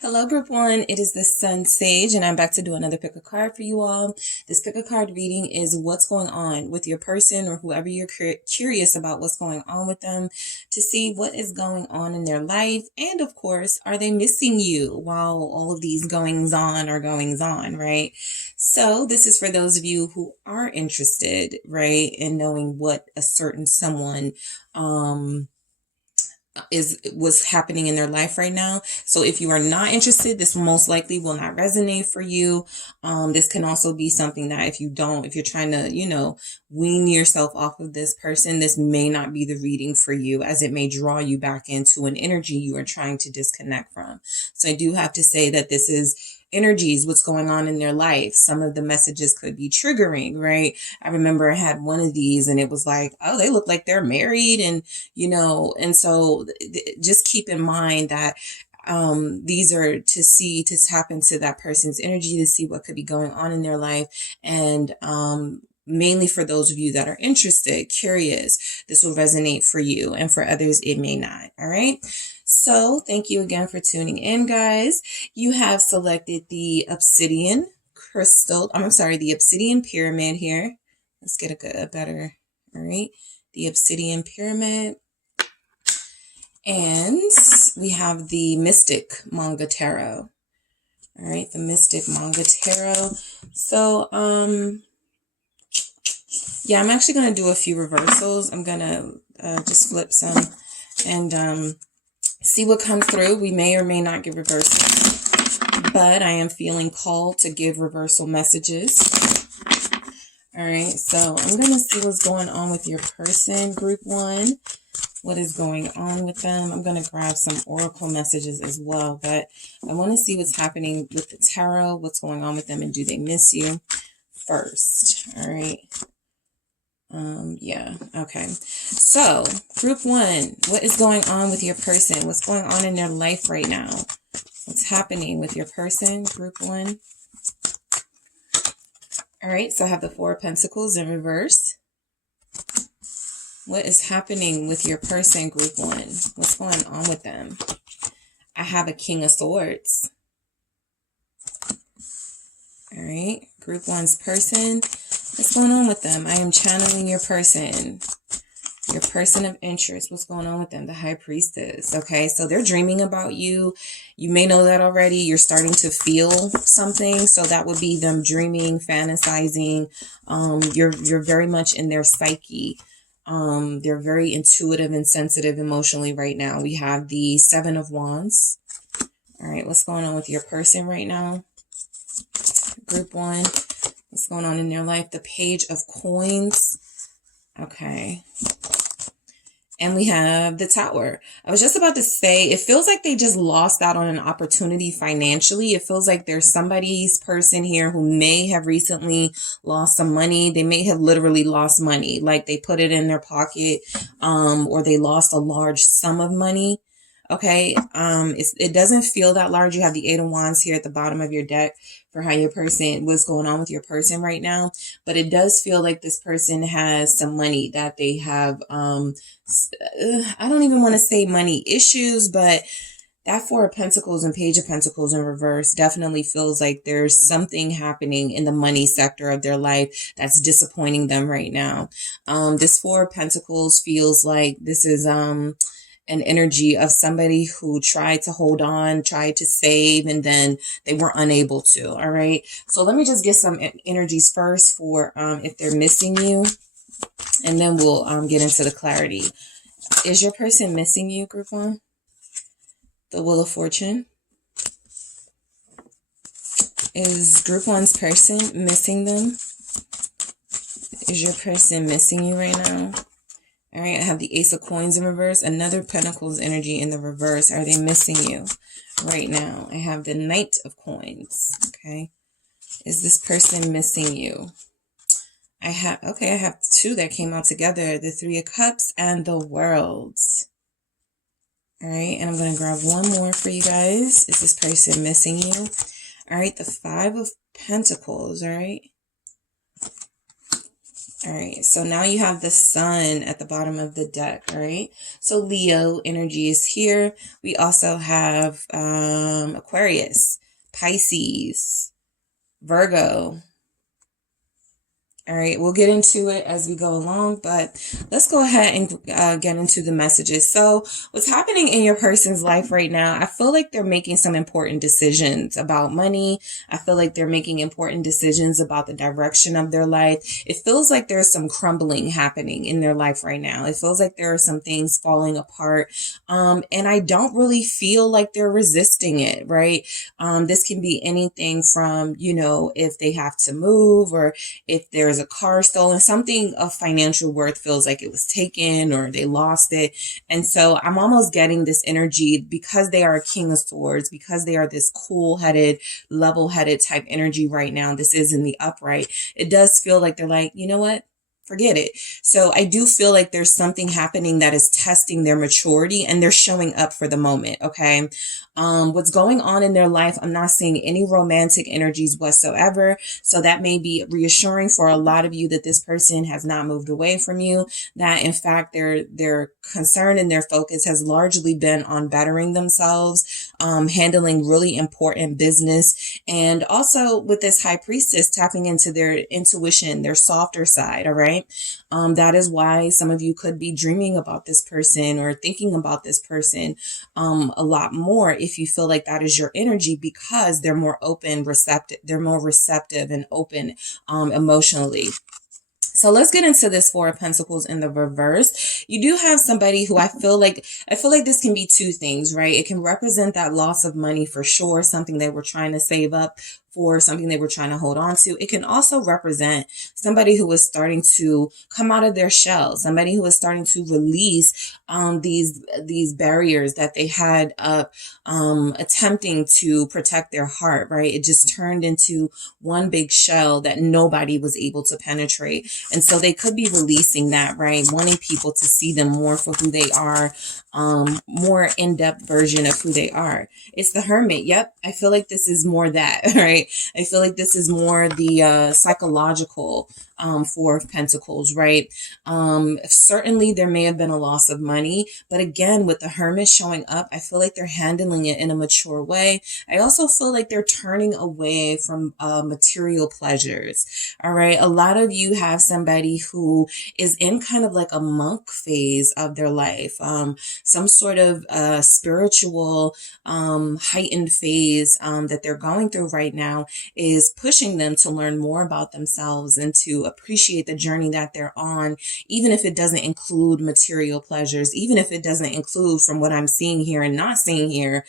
Hello, group one. It is the SunSage, and I'm back to do another pick a card for you all. This pick a card reading is what's going on with your person or whoever you're curious about what's going on with them, to see what is going on in their life. And of course, are they missing you while all of these goings on are goings on, right? So this is for those of you who are interested, right, in knowing what a certain someone, what's happening in their life right now. So if you are not interested, this most likely will not resonate for you. This can also be something that if you're trying to, wean yourself off of this person, this may not be the reading for you, as it may draw you back into an energy you are trying to disconnect from. So I do have to say that this is energies, what's going on in their life. Some of the messages could be triggering, right? I remember I had one of these and it was like, oh, they look like they're married, and and so just keep in mind that these are to tap into that person's energy, to see what could be going on in their life. And mainly for those of you that are interested, curious, this will resonate for you, and for others it may not. All right. So thank you again for tuning in, guys. You have selected the obsidian crystal. The obsidian pyramid here. Let's get a better, all right. The obsidian pyramid. And we have the Mystic Manga Tarot. All right, the Mystic Manga Tarot. So, yeah, I'm actually going to do a few reversals. I'm going to just flip some and see what comes through. We may or may not get reversals, but I am feeling called to give reversal messages. All right, so I'm going to see what's going on with your person, group one. What is going on with them? I'm going to grab some oracle messages as well, but I want to see what's happening with the tarot, what's going on with them, and do they miss you first? All right. Yeah. Okay. So group one, what is going on with your person? What's going on in their life right now? What's happening with your person, group one? All right. So I have the Four of Pentacles in reverse. What is happening with your person, group one? What's going on with them? I have a King of Swords. All right, group one's person. What's going on with them? I am channeling your person of interest. What's going on with them? The High Priestess. Okay, so they're dreaming about you. You may know that already. You're starting to feel something. So that would be them dreaming, fantasizing. You're very much in their psyche. They're very intuitive and sensitive emotionally right now. We have the Seven of Wands. All right, what's going on with your person right now? Group one, what's going on in their life? The Page of Coins. Okay. And we have the Tower. I was just about to say, it feels like they just lost out on an opportunity financially. It feels like there's somebody's person here who may have recently lost some money. They may have literally lost money, like they put it in their pocket, or they lost a large sum of money. Okay. It doesn't feel that large. You have the Eight of Wands here at the bottom of your deck for how your person, what's going on with your person right now. But it does feel like this person has some money that they have, I don't even want to say money issues, but that Four of Pentacles and Page of Pentacles in reverse definitely feels like there's something happening in the money sector of their life that's disappointing them right now. This Four of Pentacles feels like this is, an energy of somebody who tried to hold on, tried to save, and then they were unable to. All right. So let me just get some energies first for if they're missing you, and then we'll get into the clarity. Is your person missing you, group one? The Wheel of Fortune. Is group one's person missing them? Is your person missing you right now? All right, I have the Ace of Coins in reverse, another Pentacles energy in the reverse. Are they missing you right now? I have the Knight of Coins, okay? Is this person missing you? I have two that came out together, the Three of Cups and the World. All right, and I'm going to grab one more for you guys. Is this person missing you? All right, the Five of Pentacles, all right? All right, so now you have the sun at the bottom of the deck, all right? So Leo energy is here. We also have Aquarius, Pisces, Virgo. All right, we'll get into it as we go along, but let's go ahead and get into the messages. So what's happening in your person's life right now, I feel like they're making some important decisions about money. I feel like they're making important decisions about the direction of their life. It feels like there's some crumbling happening in their life right now. It feels like there are some things falling apart. And I don't really feel like they're resisting it, right? This can be anything from, you know, if they have to move or if there's a car stolen, something of financial worth feels like it was taken or they lost it. And so I'm almost getting this energy because they are a King of Swords, because they are this cool-headed, level-headed type energy right now. This is in the upright. It does feel like they're like, you know what? Forget it. So I do feel like there's something happening that is testing their maturity and they're showing up for the moment. Okay. What's going on in their life, I'm not seeing any romantic energies whatsoever. So that may be reassuring for a lot of you that this person has not moved away from you, that in fact their concern and their focus has largely been on bettering themselves, handling really important business, and also with this High Priestess tapping into their intuition, their softer side. All right. That is why some of you could be dreaming about this person or thinking about this person a lot more if you feel like that is your energy, because they're more open, receptive, they're more receptive and open emotionally. So let's get into this Four of Pentacles in the reverse. You do have somebody who I feel like this can be two things, right? It can represent that loss of money for sure, something they were trying to save up for, something they were trying to hold on to. It can also represent somebody who is starting to come out of their shell, somebody who is starting to release these barriers that they had up, attempting to protect their heart, right? It just turned into one big shell that nobody was able to penetrate. And so they could be releasing that, right? Wanting people to see them more for who they are, more in-depth version of who they are. It's the Hermit. Yep. I feel like this is more that, right? I feel like this is more the psychological Four of Pentacles, right? Certainly there may have been a loss of money, but again, with the Hermit showing up, I feel like they're handling it in a mature way. I also feel like they're turning away from material pleasures. All right. A lot of you have somebody who is in kind of like a monk phase of their life, some sort of spiritual heightened phase that they're going through right now is pushing them to learn more about themselves and to appreciate the journey that they're on, even if it doesn't include material pleasures, even if it doesn't include, from what I'm seeing here and not seeing here,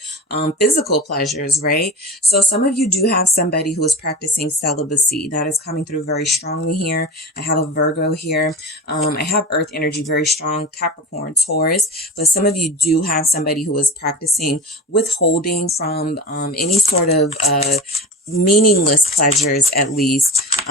physical pleasures, right? So some of you do have somebody who is practicing celibacy. That is coming through very strongly here. I have a Virgo here. I have Earth energy very strong, Capricorn, Taurus, but some of you do have somebody who is practicing withholding from any sort of meaningless pleasures, at least.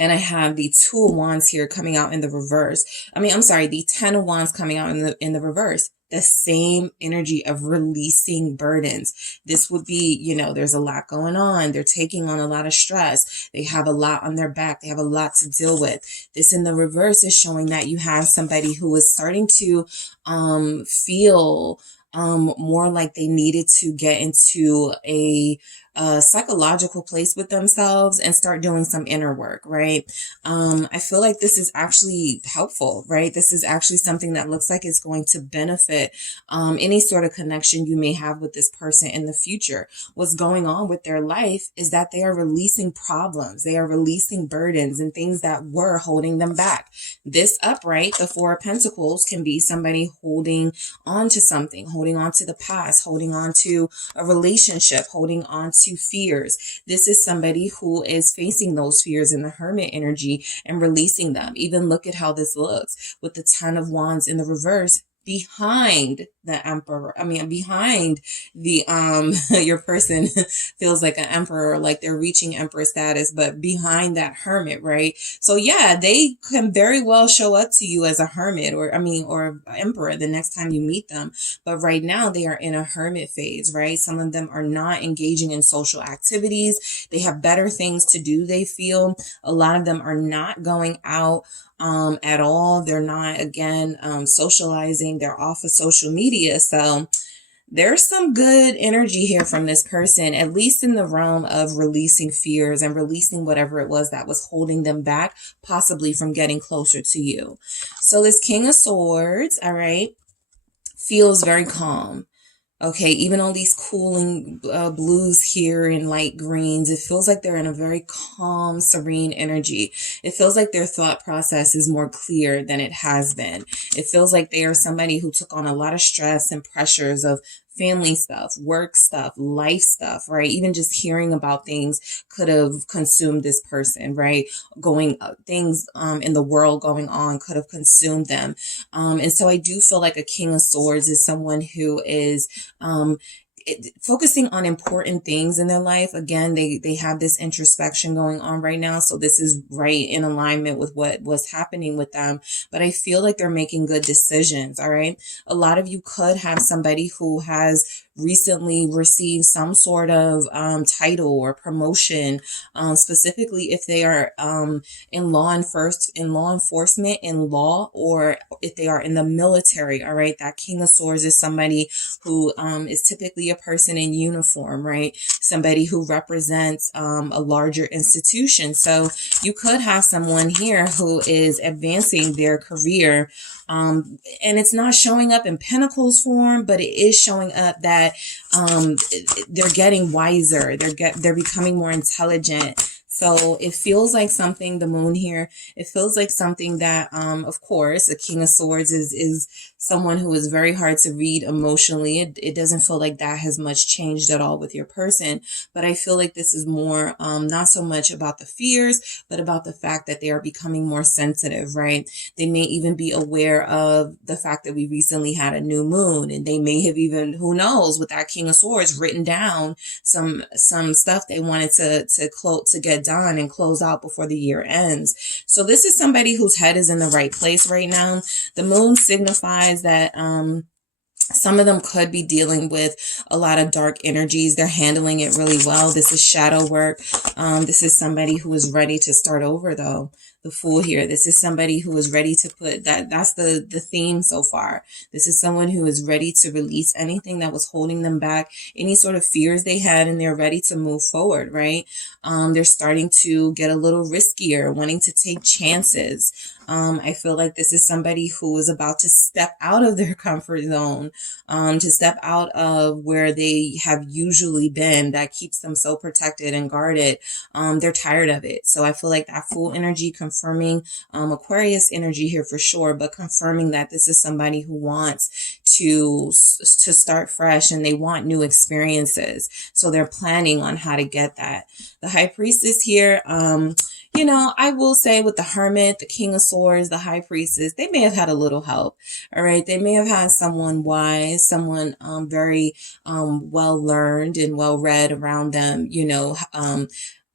And I have the Two of Wands here coming out in the reverse. The Ten of Wands coming out in the reverse. The same energy of releasing burdens. This would be, you know, there's a lot going on. They're taking on a lot of stress. They have a lot on their back. They have a lot to deal with. This in the reverse is showing that you have somebody who is starting to feel more like they needed to get into a psychological place with themselves and start doing some inner work, right? I feel like this is actually helpful, right? This is actually something that looks like it's going to benefit any sort of connection you may have with this person in the future. What's going on with their life is that they are releasing problems. They are releasing burdens and things that were holding them back. This upright, the Four of Pentacles, can be somebody holding on to something, holding on to the past, holding on to a relationship, holding on to fears. This is somebody who is facing those fears in the Hermit energy and releasing them. Even look at how this looks with the Ten of Wands in the reverse behind the emperor. I mean, behind the, your person feels like an emperor, like they're reaching emperor status, but behind that hermit, right? So yeah, they can very well show up to you as a hermit or emperor the next time you meet them. But right now they are in a hermit phase, right? Some of them are not engaging in social activities. They have better things to do, they feel. A lot of them are not going out at all. They're not, again, socializing. They're off of social media. So there's some good energy here from this person, at least in the realm of releasing fears and releasing whatever it was that was holding them back, possibly from getting closer to you. So this King of Swords, all right, feels very calm. Okay, even all these cooling blues here in light greens, it feels like they're in a very calm, serene energy. It feels like their thought process is more clear than it has been. It feels like they are somebody who took on a lot of stress and pressures of family stuff, work stuff, life stuff, right? Even just hearing about things could have consumed this person, right? Things in the world going on could have consumed them. And so I do feel like a King of Swords is someone who is focusing on important things in their life. Again, they have this introspection going on right now. So this is right in alignment with what was happening with them. But I feel like they're making good decisions. All right. A lot of you could have somebody who has recently received some sort of title or promotion, specifically if they are in law enforcement, in law, or if they are in the military. All right. That King of Swords is somebody who is typically a person in uniform, right? Somebody who represents a larger institution. So you could have someone here who is advancing their career, and it's not showing up in pentacles form, but it is showing up that they're getting wiser. They're becoming more intelligent. So it feels like something, the moon here, it feels like something that, of course, a King of Swords is someone who is very hard to read emotionally. It doesn't feel like that has much changed at all with your person. But I feel like this is more, not so much about the fears, but about the fact that they are becoming more sensitive, right? They may even be aware of the fact that we recently had a new moon, and they may have even, who knows, with that King of Swords, written down some stuff they wanted to get done and close out before the year ends. So this is somebody whose head is in the right place right now. The moon signifies that some of them could be dealing with a lot of dark energies. They're handling it really well. This is shadow work. This is somebody who is ready to start over, though. The Fool here. This is somebody who is ready to put that's the theme so far. This is someone who is ready to release anything that was holding them back, any sort of fears they had, and they're ready to move forward, right? They're starting to get a little riskier, wanting to take chances. I feel like this is somebody who is about to step out of their comfort zone, to step out of where they have usually been that keeps them so protected and guarded. They're tired of it. So I feel like that Fool energy confirming, Aquarius energy here for sure, but confirming that this is somebody who wants to start fresh and they want new experiences. So they're planning on how to get that. The High Priestess here, you know, I will say with the Hermit, the King of Swords, the High Priestess, they may have had a little help. All right. They may have had someone wise, someone very well learned and well read around them, you know,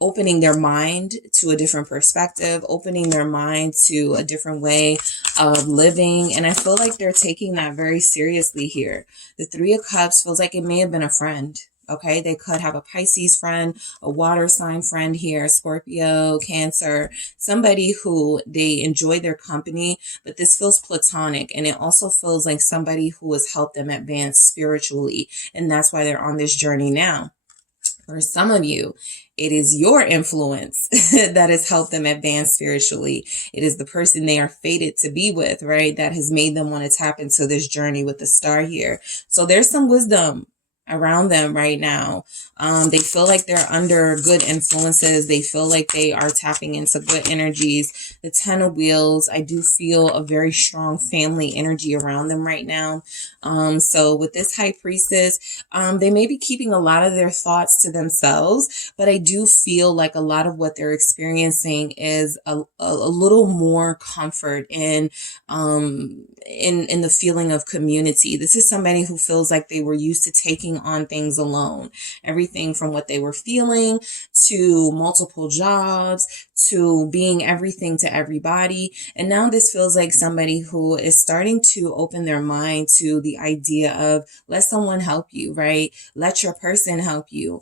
opening their mind to a different perspective, opening their mind to a different way of living. And I feel like they're taking that very seriously here. The Three of Cups feels like it may have been a friend. Okay, they could have a Pisces friend, a water sign friend here, Scorpio, Cancer, somebody who they enjoy their company, but this feels platonic. And it also feels like somebody who has helped them advance spiritually. And that's why they're on this journey now. For some of you, it is your influence that has helped them advance spiritually. It is the person they are fated to be with, right? That has made them want to tap into this journey with the star here. So there's some wisdom around them right now. They feel like they're under good influences. They feel like they are tapping into good energies. The 10 of Wheels, I do feel a very strong family energy around them right now. So with this High Priestess, they may be keeping a lot of their thoughts to themselves, but I do feel like a lot of what they're experiencing is a little more comfort in the feeling of community. This is somebody who feels like they were used to taking on things alone. Everything from what they were feeling to multiple jobs to being everything to everybody. And now this feels like somebody who is starting to open their mind to the idea of let someone help you, right? Let your person help you.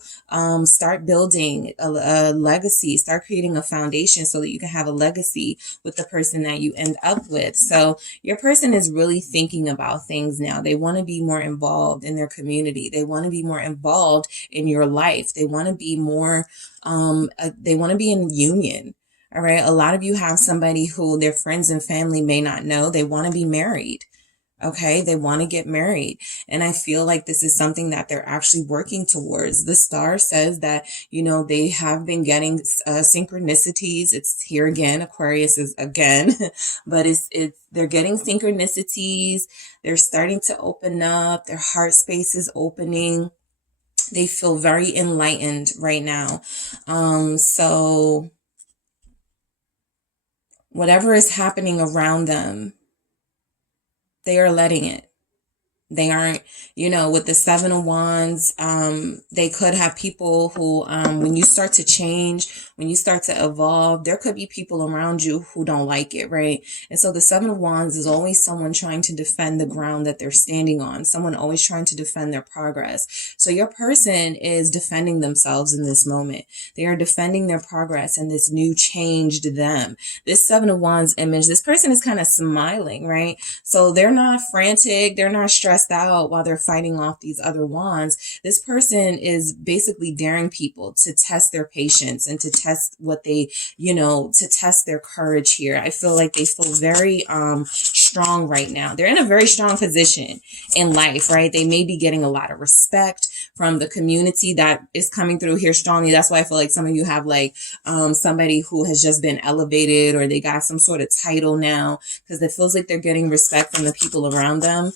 Start building a legacy, start creating a foundation so that you can have a legacy with the person that you end up with. So your person is really thinking about things now. They want to be more involved in their community. They want to be more involved in your life. They want to be more, they want to be in union. All right. A lot of you have somebody who their friends and family may not know. They want to be married. Okay, they want to get married. And I feel like this is something that they're actually working towards. The star says that, you know, they have been getting synchronicities. It's here again. Aquarius is again, but they're getting synchronicities. They're starting to open up. Their heart space is opening. They feel very enlightened right now. So whatever is happening around them, they are letting it. They aren't, you know, with the 7 of Wands, they could have people who, when you start to change, when you start to evolve, there could be people around you who don't like it, right? And so the 7 of Wands is always someone trying to defend the ground that they're standing on, someone always trying to defend their progress. So your person is defending themselves in this moment. They are defending their progress and this new changed them. This 7 of Wands image, this person is kind of smiling, right? So they're not frantic, they're not stressed out while they're fighting off these other wands. This person is basically daring people to test their patience and to test what they, you know, to test their courage here. I feel like they feel very strong right now. They're in a very strong position in life, right? They may be getting a lot of respect from the community that is coming through here strongly. That's why I feel like some of you have like somebody who has just been elevated or they got some sort of title now, because it feels like they're getting respect from the people around them.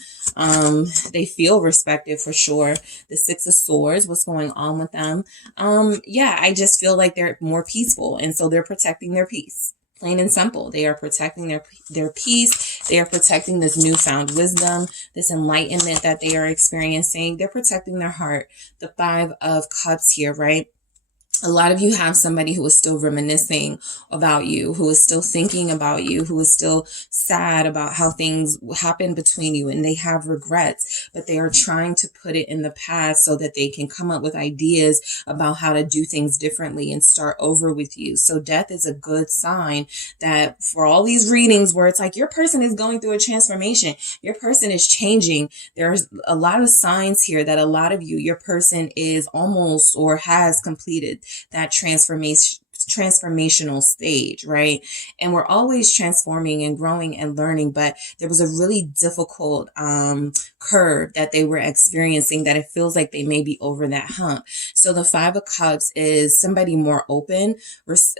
They feel respected for sure. The 6 of Swords, what's going on with them? Yeah, I just feel like they're more peaceful. And so they're protecting their peace. Plain and simple. They are protecting their peace. They are protecting this newfound wisdom, this enlightenment that they are experiencing. They're protecting their heart. The 5 of Cups here, right? A lot of you have somebody who is still reminiscing about you, who is still thinking about you, who is still sad about how things happened between you, and they have regrets, but they are trying to put it in the past so that they can come up with ideas about how to do things differently and start over with you. So death is a good sign that for all these readings where it's like your person is going through a transformation, your person is changing. There's a lot of signs here that a lot of you, your person is almost or has completed that transformational stage, right? And we're always transforming and growing and learning, but there was a really difficult curve that they were experiencing that it feels like they may be over that hump. So the 5 of Cups is somebody more open,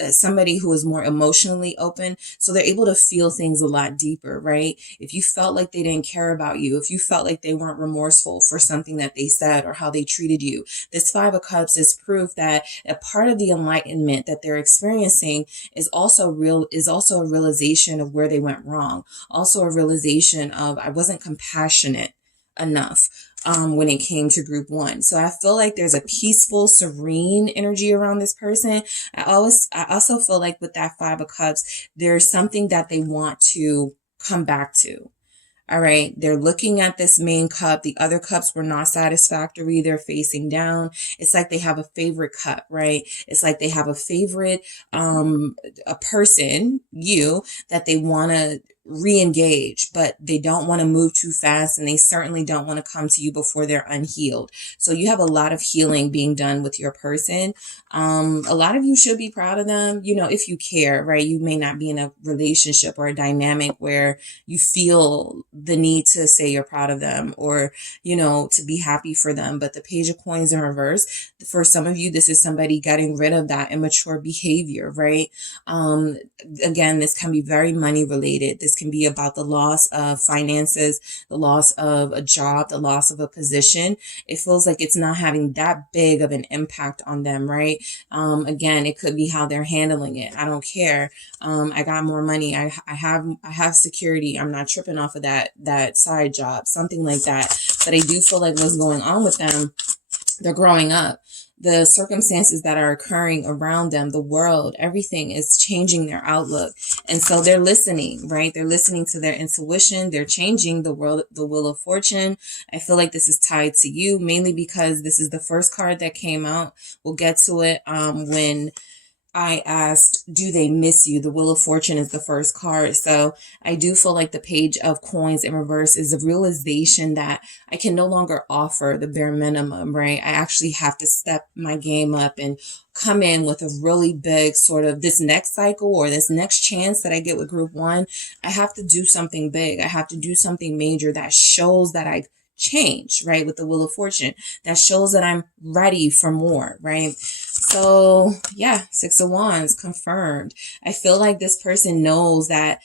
somebody who is more emotionally open. So they're able to feel things a lot deeper, right? If you felt like they didn't care about you, if you felt like they weren't remorseful for something that they said or how they treated you, this 5 of Cups is proof that a part of the enlightenment that they're experiencing is also a realization of where they went wrong. Also a realization of I wasn't compassionate enough when it came to group 1. So I feel like there's a peaceful, serene energy around this person. I also feel like with that 5 of Cups, there's something that they want to come back to. All right. They're looking at this main cup. The other cups were not satisfactory. They're facing down. It's like they have a favorite cup, right? It's like they have a favorite, a person, you, that they want to re-engage, but they don't want to move too fast, and they certainly don't want to come to you before they're unhealed. So you have a lot of healing being done with your person. A lot of you should be proud of them, you know, if you care, right? You may not be in a relationship or a dynamic where you feel the need to say you're proud of them, or, you know, to be happy for them. But the Page of Coins in reverse, for some of you, this is somebody getting rid of that immature behavior, right? Again, this can be very money related. This can be about the loss of finances, the loss of a job, the loss of a position. It feels like it's not having that big of an impact on them, right? Again, it could be how they're handling it. I don't care. I got more money. I have security. I'm not tripping off of that side job, something like that. But I do feel like what's going on with them, they're growing up. The circumstances that are occurring around them, the world, everything is changing their outlook. And so they're listening, right? They're listening to their intuition. They're changing the world, the Wheel of Fortune. I feel like this is tied to you, mainly because this is the first card that came out. We'll get to it when I asked, do they miss you? The Wheel of Fortune is the first card. So I do feel like the Page of Coins in reverse is a realization that I can no longer offer the bare minimum, right? I actually have to step my game up and come in with a really big sort of this next cycle or this next chance that I get with group one. I have to do something big. I have to do something major that shows that I've change, right? With the Wheel of Fortune, that shows that I'm ready for more, right? So yeah, Six of Wands confirmed. I feel like this person knows that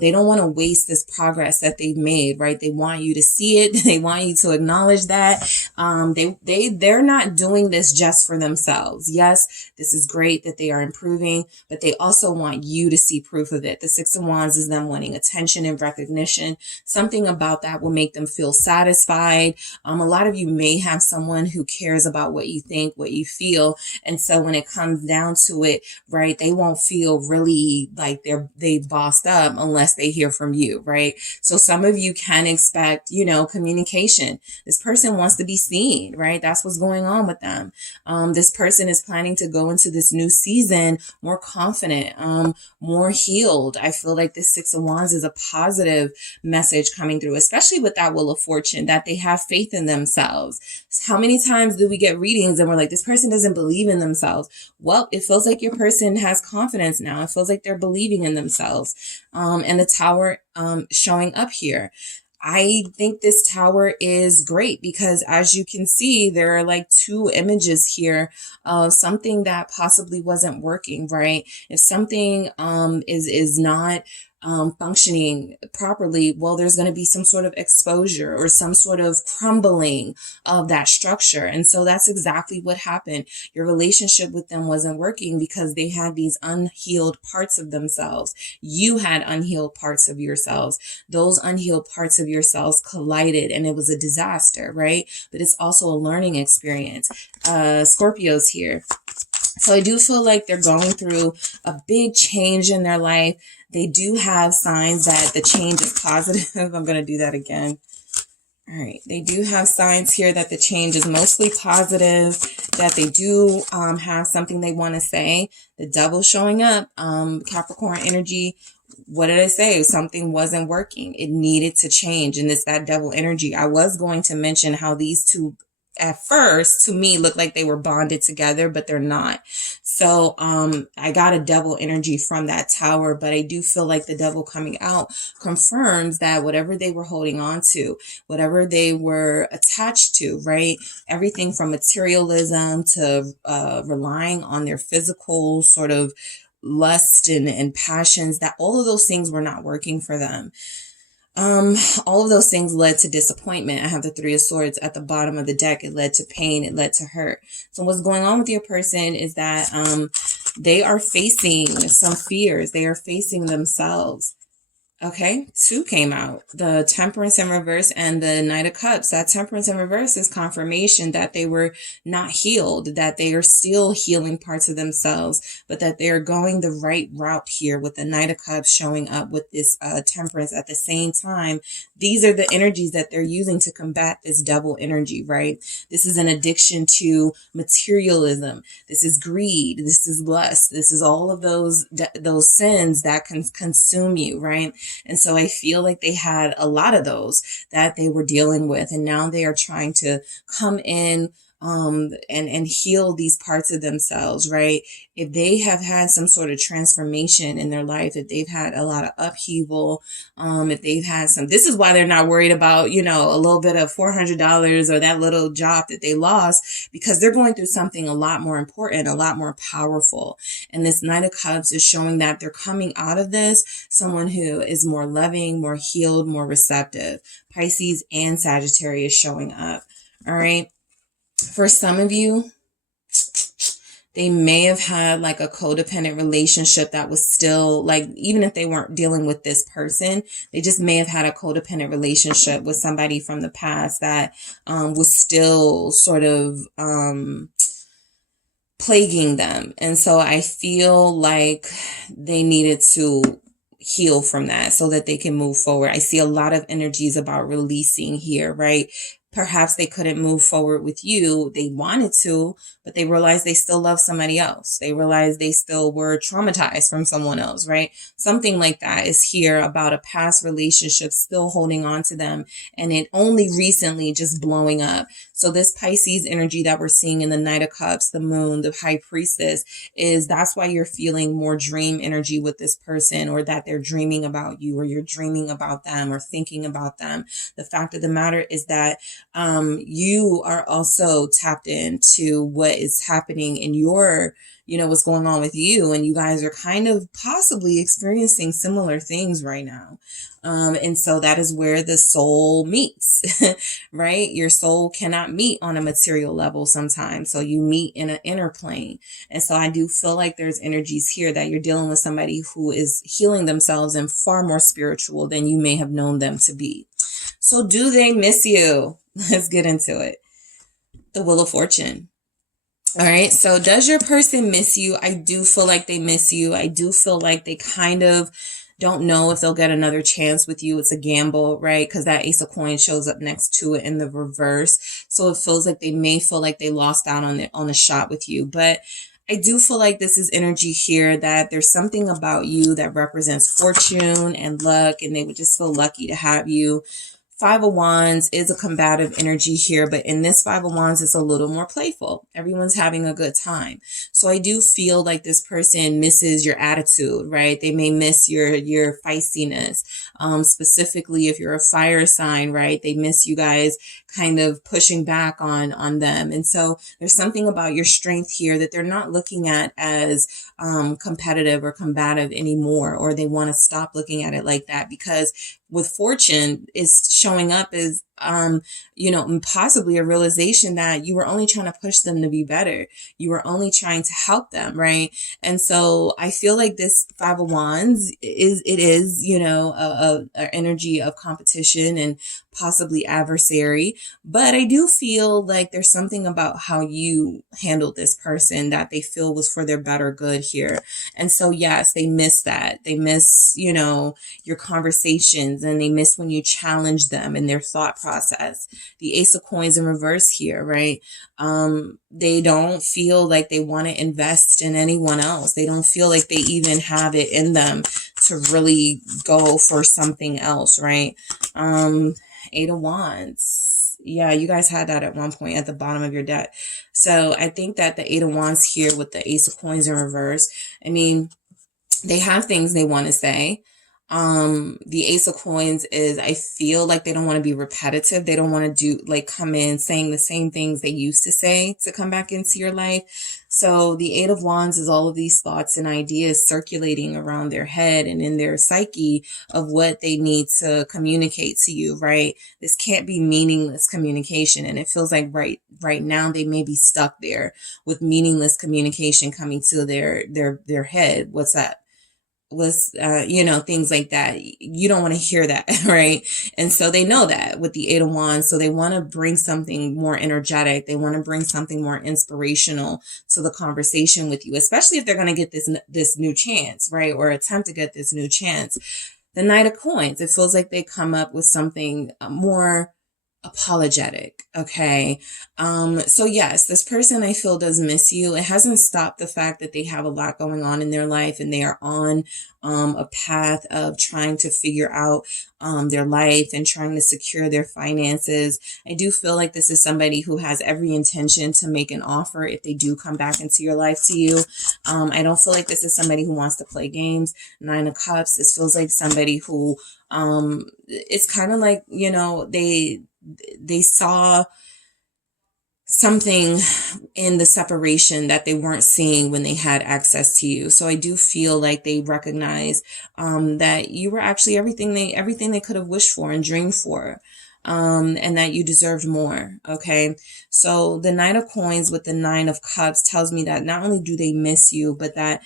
they don't want to waste this progress that they've made, right? They want you to see it. They want you to acknowledge that. They're not doing this just for themselves. Yes, this is great that they are improving, but they also want you to see proof of it. The Six of Wands is them wanting attention and recognition. Something about that will make them feel satisfied. A lot of you may have someone who cares about what you think, what you feel. And so when it comes down to it, right, they won't feel really like they bossed up unless they hear from you, right? So some of you can expect, communication. This person wants to be seen, right? That's what's going on with them. This person is planning to go into this new season more confident, more healed. I feel like this Six of Wands is a positive message coming through, especially with that Wheel of Fortune, that they have faith in themselves. How many times do we get readings and we're like, this person doesn't believe in themselves? Well, it feels like your person has confidence now. It feels like they're believing in themselves. And the Tower showing up here. I think this Tower is great because, as you can see, there are like two images here of something that possibly wasn't working, right? If something is not functioning properly, well, there's going to be some sort of exposure or some sort of crumbling of that structure. And so that's exactly what happened. Your relationship with them wasn't working because they had these unhealed parts of themselves. You had unhealed parts of yourselves. Those unhealed parts of yourselves collided and it was a disaster, right? But it's also a learning experience. Scorpio's here. So I do feel like they're going through a big change in their life. They do have signs that the change is positive. I'm going to do that again. All right. They do have signs here that the change is mostly positive, that they do have something they want to say. The Devil showing up, Capricorn energy. What did I say? Something wasn't working. It needed to change. And it's that Devil energy. I was going to mention how these two at first, to me, look like they were bonded together, but they're not. So I got a Devil energy from that Tower, but I do feel like the Devil coming out confirms that whatever they were holding on to, whatever they were attached to, right? Everything from materialism to relying on their physical sort of lust and passions, that all of those things were not working for them. All of those things led to disappointment. I have the Three of Swords at the bottom of the deck. It led to pain. It led to hurt. So what's going on with your person is that, they are facing some fears. They are facing themselves. Okay, two came out, the Temperance in reverse and the Knight of Cups. That Temperance in reverse is confirmation that they were not healed, that they are still healing parts of themselves, but that they are going the right route here with the Knight of Cups showing up with this Temperance at the same time. These are the energies that they're using to combat this Devil energy, right? This is an addiction to materialism. This is greed. This is lust. This is all of those sins that can consume you, right? And so I feel like they had a lot of those that they were dealing with. And now they are trying to come in and heal these parts of themselves, right? If they have had some sort of transformation in their life, if they've had a lot of upheaval, if they've had some, this is why they're not worried about, you know, a little bit of $400 or that little job that they lost, because they're going through something a lot more important, a lot more powerful. And this Knight of Cups is showing that they're coming out of this someone who is more loving, more healed, more receptive. Pisces and Sagittarius showing up. All right. For some of you, they may have had like a codependent relationship that was still like, even if they weren't dealing with this person, they just may have had a codependent relationship with somebody from the past that was still sort of plaguing them. And so I feel like they needed to heal from that so that they can move forward. I see a lot of energies about releasing here, right? Perhaps they couldn't move forward with you. They wanted to, but they realized they still love somebody else. They realized they still were traumatized from someone else, right? Something like that is here about a past relationship still holding on to them, and it only recently just blowing up. So this Pisces energy that we're seeing in the Knight of Cups, the Moon, the High Priestess, is that's why you're feeling more dream energy with this person, or that they're dreaming about you, or you're dreaming about them or thinking about them. The fact of the matter is that you are also tapped into what is happening in your, you know, what's going on with you. And you guys are kind of possibly experiencing similar things right now. And so that is where the soul meets, right? Your soul cannot meet on a material level sometimes. So you meet in an inner plane. And so I do feel like there's energies here that you're dealing with somebody who is healing themselves and far more spiritual than you may have known them to be. So do they miss you? Let's get into it. The Wheel of Fortune. All right. So does your person miss you? I do feel like they miss you. I do feel like they kind of don't know if they'll get another chance with you. It's a gamble, right? Because that Ace of Coins shows up next to it in the reverse. So it feels like they may feel like they lost out on the shot with you. But I do feel like this is energy here that there's something about you that represents fortune and luck, and they would just feel lucky to have you. Five of Wands is a combative energy here, but in this Five of Wands, it's a little more playful. Everyone's having a good time. So I do feel like this person misses your attitude, right? They may miss your feistiness. Specifically, if you're a fire sign, right? They miss you guys kind of pushing back on them. And so there's something about your strength here that they're not looking at as competitive or combative anymore, or they want to stop looking at it like that, because with fortune is showing up as, you know, possibly a realization that you were only trying to push them to be better. You were only trying to help them, right? And so I feel like this Five of Wands is, you know, a energy of competition and possibly adversary. But I do feel like there's something about how you handled this person that they feel was for their better good here. And so, yes, they miss that. They miss, you know, your conversations, and they miss when you challenge them in their thought process. The Ace of Coins in reverse here, right? They don't feel like they want to invest in anyone else. They don't feel like they even have it in them to really go for something else, right? Eight of Wands. Yeah, you guys had that at one point at the bottom of your deck. So I think that the Eight of Wands here with the Ace of Coins in reverse, I mean, they have things they want to say. The Ace of Coins is, I feel like they don't want to be repetitive. They don't want to do like come in saying the same things they used to say to come back into your life. So the Eight of Wands is all of these thoughts and ideas circulating around their head and in their psyche of what they need to communicate to you, right? This can't be meaningless communication. And it feels like right now they may be stuck there with meaningless communication coming to their head. What's that? Was, you know, things like that. You don't want to hear that, right? And so they know that with the Eight of Wands. So they want to bring something more energetic. They want to bring something more inspirational to the conversation with you, especially if they're going to get this new chance, right? Or attempt to get this new chance. The Knight of Coins, it feels like they come up with something more apologetic. Okay. So yes, this person I feel does miss you. It hasn't stopped the fact that they have a lot going on in their life and they are on a path of trying to figure out their life and trying to secure their finances. I do feel like this is somebody who has every intention to make an offer if they do come back into your life to you. I don't feel like this is somebody who wants to play games. Nine of Cups. This feels like somebody who it's kind of like, you know, they saw something in the separation that they weren't seeing when they had access to you. So I do feel like they recognize that you were actually everything they could have wished for and dreamed for. And that you deserved more. Okay. So the Knight of Coins with the Nine of Cups tells me that not only do they miss you, but that,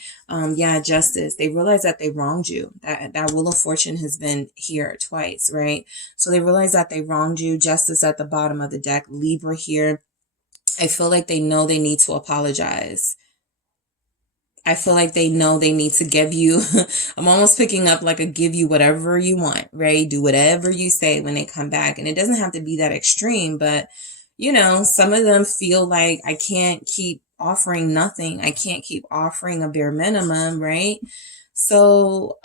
justice, they realize that they wronged you. That Wheel of Fortune has been here twice, right? So they realize that they wronged you. Justice at the bottom of the deck, Libra here. I feel like they know they need to apologize. I feel like they know they need to give you, I'm almost picking up like a give you whatever you want, right? Do whatever you say when they come back. And it doesn't have to be that extreme, but you know, some of them feel like I can't keep offering nothing. I can't keep offering a bare minimum, right? So,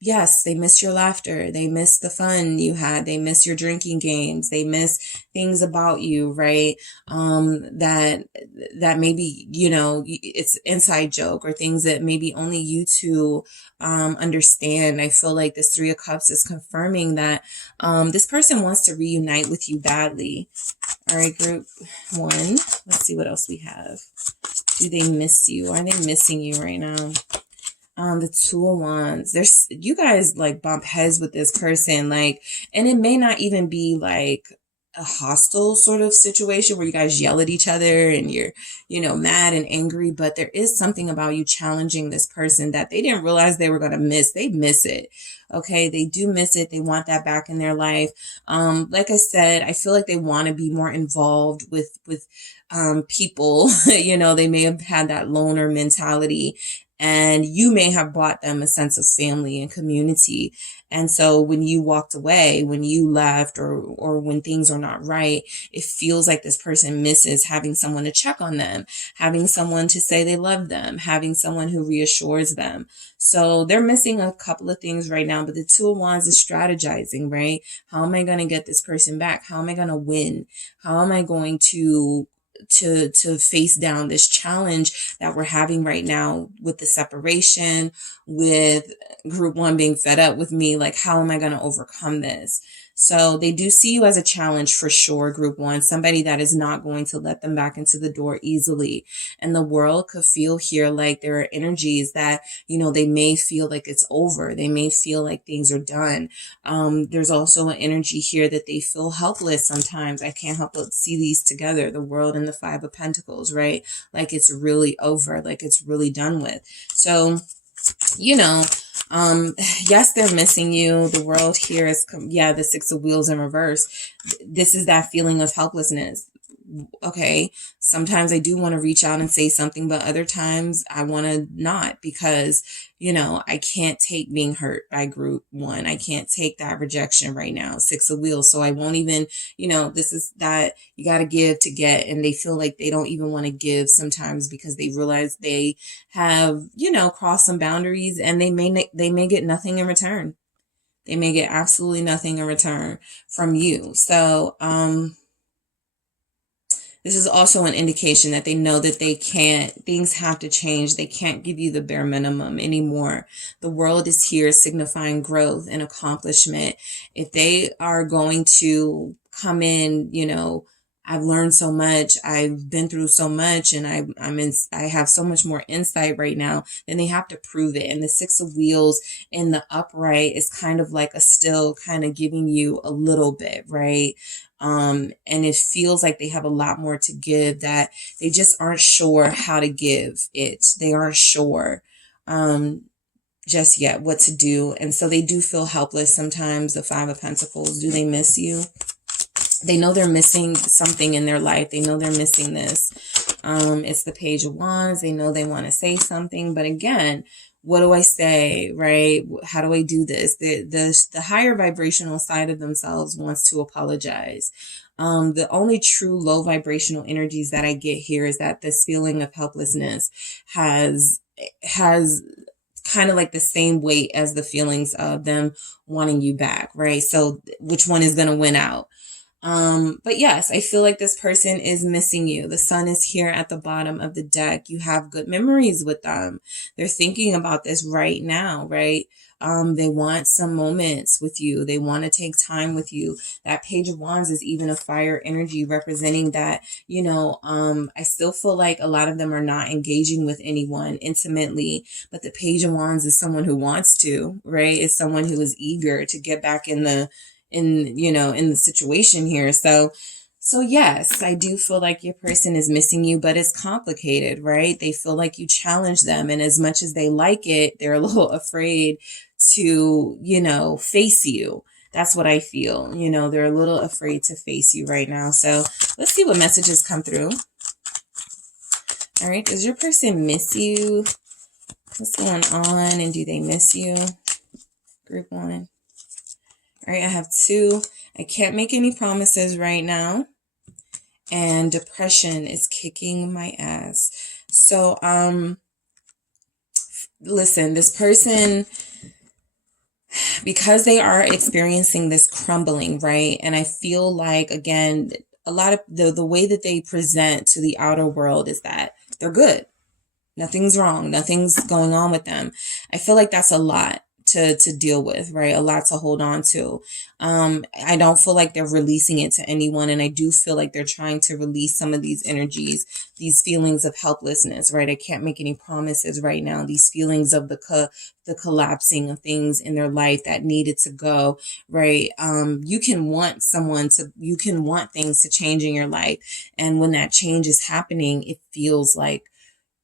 yes, they miss your laughter. They miss the fun you had. They miss your drinking games. They miss things about you, right? That maybe, you know, it's inside joke or things that maybe only you two, understand. I feel like this Three of Cups is confirming that, this person wants to reunite with you badly. All right, group one. Let's see what else we have. Do they miss you? Are they missing you right now? The Two of Wands. You guys like bump heads with this person, like, and it may not even be like a hostile sort of situation where you guys yell at each other and you're, you know, mad and angry, but there is something about you challenging this person that they didn't realize they were going to miss. They miss it. Okay. They do miss it. They want that back in their life. Like I said, I feel like they want to be more involved with people. You know, they may have had that loner mentality. And you may have brought them a sense of family and community. And so when you walked away, when you left, or when things are not right, it feels like this person misses having someone to check on them, having someone to say they love them, having someone who reassures them. So they're missing a couple of things right now, but the Two of Wands is strategizing, right? How am I going to get this person back? How am I going to win? How am I going to face down this challenge that we're having right now with the separation, with group one being fed up with me? Like, how am I going to overcome this? So they do see you as a challenge for sure, group one, somebody that is not going to let them back into the door easily. And the world could feel here like there are energies that, you know, they may feel like it's over. They may feel like things are done. There's also an energy here that they feel helpless sometimes. I can't help but see these together, the World and the Five of Pentacles, right? Like it's really over, like it's really done with. So, you know, yes, they're missing you. The World here is, the Six of Wheels in reverse. This is that feeling of helplessness. Okay, sometimes I do want to reach out and say something, but other times I want to not, because, you know, I can't take being hurt by group one. I can't take that rejection right now. Six of Wheels. So I won't even, you know, this is that you got to give to get. And they feel like they don't even want to give sometimes because they realize they have, you know, crossed some boundaries and they may get nothing in return. They may get absolutely nothing in return from you. So, this is also an indication that they know that things have to change. They can't give you the bare minimum anymore. The World is here signifying growth and accomplishment. If they are going to come in, you know, I've learned so much, I've been through so much, and I have so much more insight right now, then they have to prove it. And the Six of Wheels in the upright is kind of like a still kind of giving you a little bit, right? And it feels like they have a lot more to give, that they just aren't sure how to give it. They aren't sure, just yet what to do. And so they do feel helpless sometimes. The Five of Pentacles, do they miss you? They know they're missing something in their life. They know they're missing this. It's the Page of Wands. They know they want to say something. But again, what do I say, right? How do I do this? The higher vibrational side of themselves wants to apologize. The only true low vibrational energies that I get here is that this feeling of helplessness has kind of like the same weight as the feelings of them wanting you back, right? So which one is going to win out? But yes, I feel like this person is missing you. The sun is here at the bottom of the deck. You have good memories with them. They're thinking about this right now, right? They want some moments with you. They want to take time with you. That Page of Wands is even a fire energy representing that, you know, I still feel like a lot of them are not engaging with anyone intimately, but the Page of Wands is someone who wants to, right? Is someone who is eager to get back in the situation here. So yes, I do feel like your person is missing you, but it's complicated, right? They feel like you challenge them. And as much as they like it, they're a little afraid to, face you. That's what I feel. They're a little afraid to face you right now. So let's see what messages come through. All right. Does your person miss you? What's going on? And do they miss you? Group 1. All right, I have 2. I can't make any promises right now. And depression is kicking my ass. So, listen, this person, because they are experiencing this crumbling, right? And I feel like, again, a lot of the way that they present to the outer world is that they're good. Nothing's wrong. Nothing's going on with them. I feel like that's a lot to deal with, right? A lot to hold on to. I don't feel like they're releasing it to anyone. And I do feel like they're trying to release some of these energies, these feelings of helplessness, right? I can't make any promises right now. These feelings of the collapsing of things in their life that needed to go, right? You can want things to change in your life. And when that change is happening, it feels like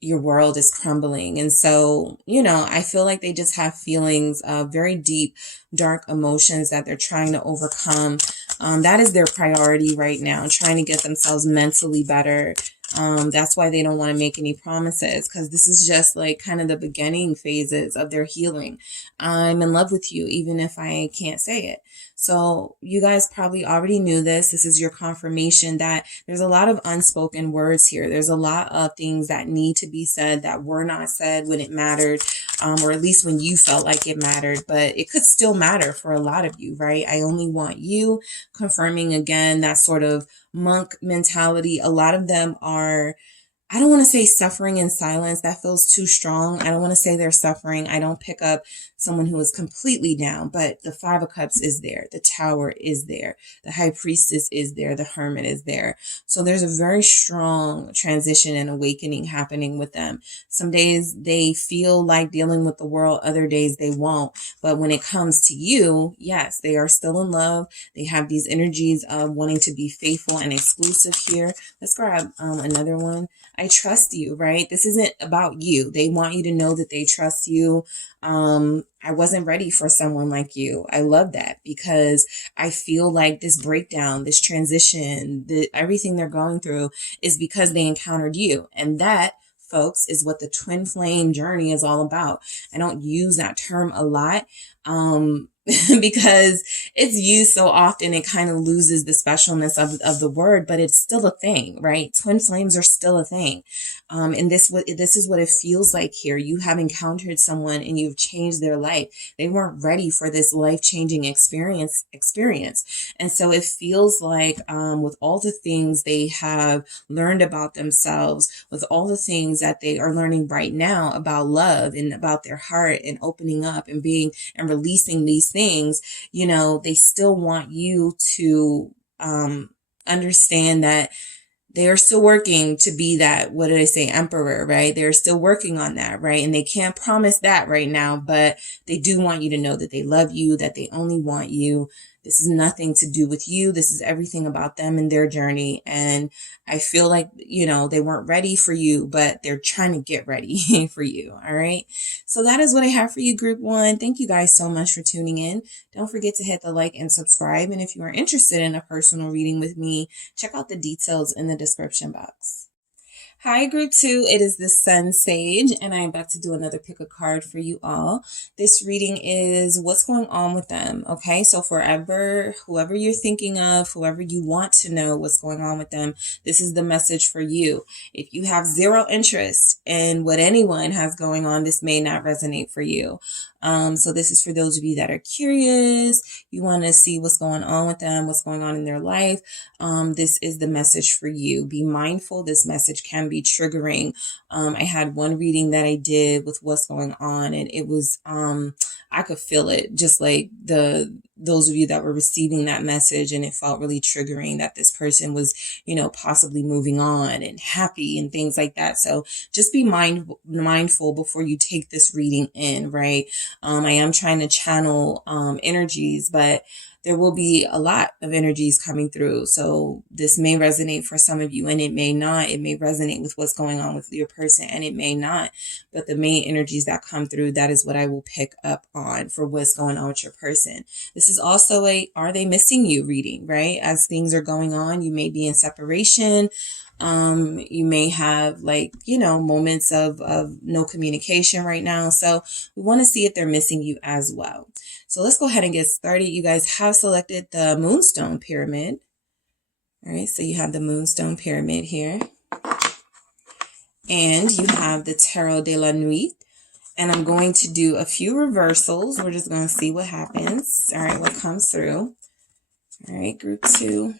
your world is crumbling. And so, I feel like they just have feelings of very deep, dark emotions that they're trying to overcome. That is their priority right now, trying to get themselves mentally better. That's why they don't want to make any promises, because this is just like kind of the beginning phases of their healing. I'm in love with you, even if I can't say it. So you guys probably already knew this. This is your confirmation that there's a lot of unspoken words here. There's a lot of things that need to be said that were not said when it mattered, or at least when you felt like it mattered, but it could still matter for a lot of you, right? I only want you, confirming again that sort of monk mentality. A lot of them are, I don't want to say suffering in silence. That feels too strong. I don't want to say they're suffering. I don't pick up someone who is completely down, but the 5 of Cups is there. The Tower is there. The High Priestess is there. The Hermit is there. So there's a very strong transition and awakening happening with them. Some days they feel like dealing with the world. Other days they won't. But when it comes to you, yes, they are still in love. They have these energies of wanting to be faithful and exclusive here. Let's grab another one. I trust you, right? This isn't about you. They want you to know that they trust you. I wasn't ready for someone like you. I love that, because I feel like this breakdown, this transition, everything they're going through is because they encountered you. And that, folks, is what the twin flame journey is all about. I don't use that term a lot, because it's used so often, it kind of loses the specialness of the word, but it's still a thing, right? Twin flames are still a thing. And this is what it feels like here. You have encountered someone and you've changed their life. They weren't ready for this life-changing experience. And so it feels like, with all the things they have learned about themselves, with all the things that they are learning right now about love and about their heart and opening up and being and releasing these things, they still want you to understand that they are still working to be that, what did I say, emperor, right? They're still working on that, right? And they can't promise that right now, but they do want you to know that they love you, that they only want you, This is nothing to do with you. This is everything about them and their journey. And I feel like, you know, they weren't ready for you, but they're trying to get ready for you. All right. So that is what I have for you, group one. Thank you guys so much for tuning in. Don't forget to hit the like and subscribe. And if you are interested in a personal reading with me, check out the details in the description box. Hi, group two. It is the Sun Sage, and I'm about to do another pick a card for you all. This reading is what's going on with them. Okay, so forever, whoever you're thinking of, whoever you want to know what's going on with them, this is the message for you. If you have zero interest in what anyone has going on, this may not resonate for you. So this is for those of you that are curious, you want to see what's going on with them, what's going on in their life. This is the message for you. Be mindful. This message can be triggering. I had one reading that I did with what's going on, and it was, I could feel it, just like those of you that were receiving that message, and it felt really triggering that this person was, you know, possibly moving on and happy and things like that. So just be mindful before you take this reading in, right? I am trying to channel energies, but there will be a lot of energies coming through. So this may resonate for some of you and it may not. It may resonate with what's going on with your person and it may not. But the main energies that come through, that is what I will pick up on for what's going on with your person. This is also a are they missing you reading, right? As things are going on, you may be in separation. You may have like, you know, moments of no communication right now. So we want to see if they're missing you as well. So let's go ahead and get started. You guys have selected the Moonstone Pyramid. All right, so you have the Moonstone Pyramid here. And you have the Tarot de la Nuit. And I'm going to do a few reversals. We're just going to see what happens. All right, what comes through. All right, group two.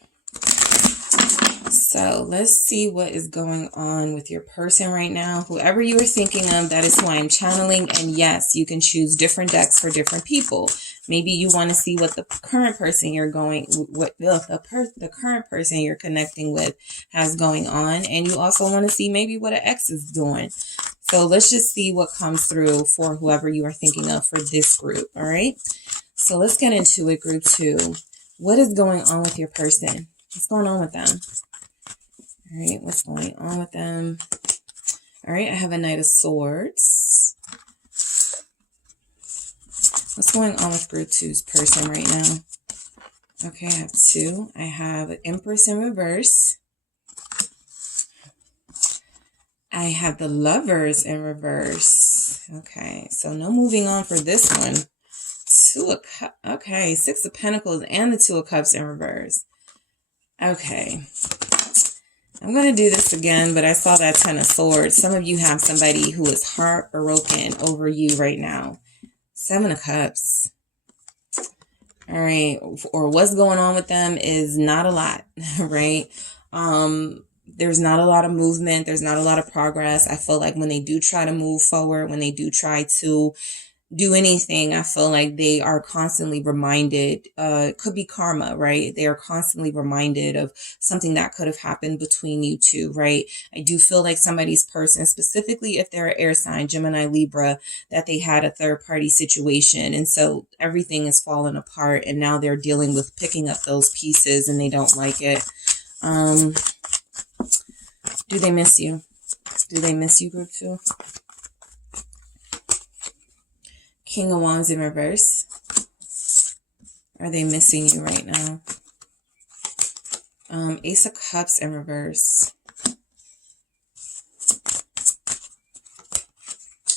So let's see what is going on with your person right now. Whoever you are thinking of, that is who I'm channeling. And yes, you can choose different decks for different people. Maybe you want to see what the current person you're the current person you're connecting with has going on. And you also want to see maybe what an ex is doing. So let's just see what comes through for whoever you are thinking of for this group. All right. So let's get into it, group two. What is going on with your person? What's going on with them? All right, what's going on with them? All right, I have a Knight of Swords. What's going on with group two's person right now? Okay, I have two. I have an Empress in reverse. I have the Lovers in reverse. Okay, so no moving on for this one. Okay, Six of Pentacles and the Two of Cups in reverse. Okay. I'm going to do this again, but I saw that Ten of Swords. Some of you have somebody who is heartbroken over you right now. Seven of Cups. All right. Or what's going on with them is not a lot, right? There's not a lot of movement. There's not a lot of progress. I feel like when they do try to move forward, when they do try to do anything, I feel like they are constantly reminded, it could be karma, right? They are constantly reminded of something that could have happened between you two, right? I do feel like somebody's person, specifically if they're an air sign, Gemini, Libra, that they had a third party situation. And so everything is falling apart and now they're dealing with picking up those pieces and they don't like it. Do they miss you? Do they miss you, group two? King of Wands in reverse. Are they missing you right now? Ace of Cups in reverse.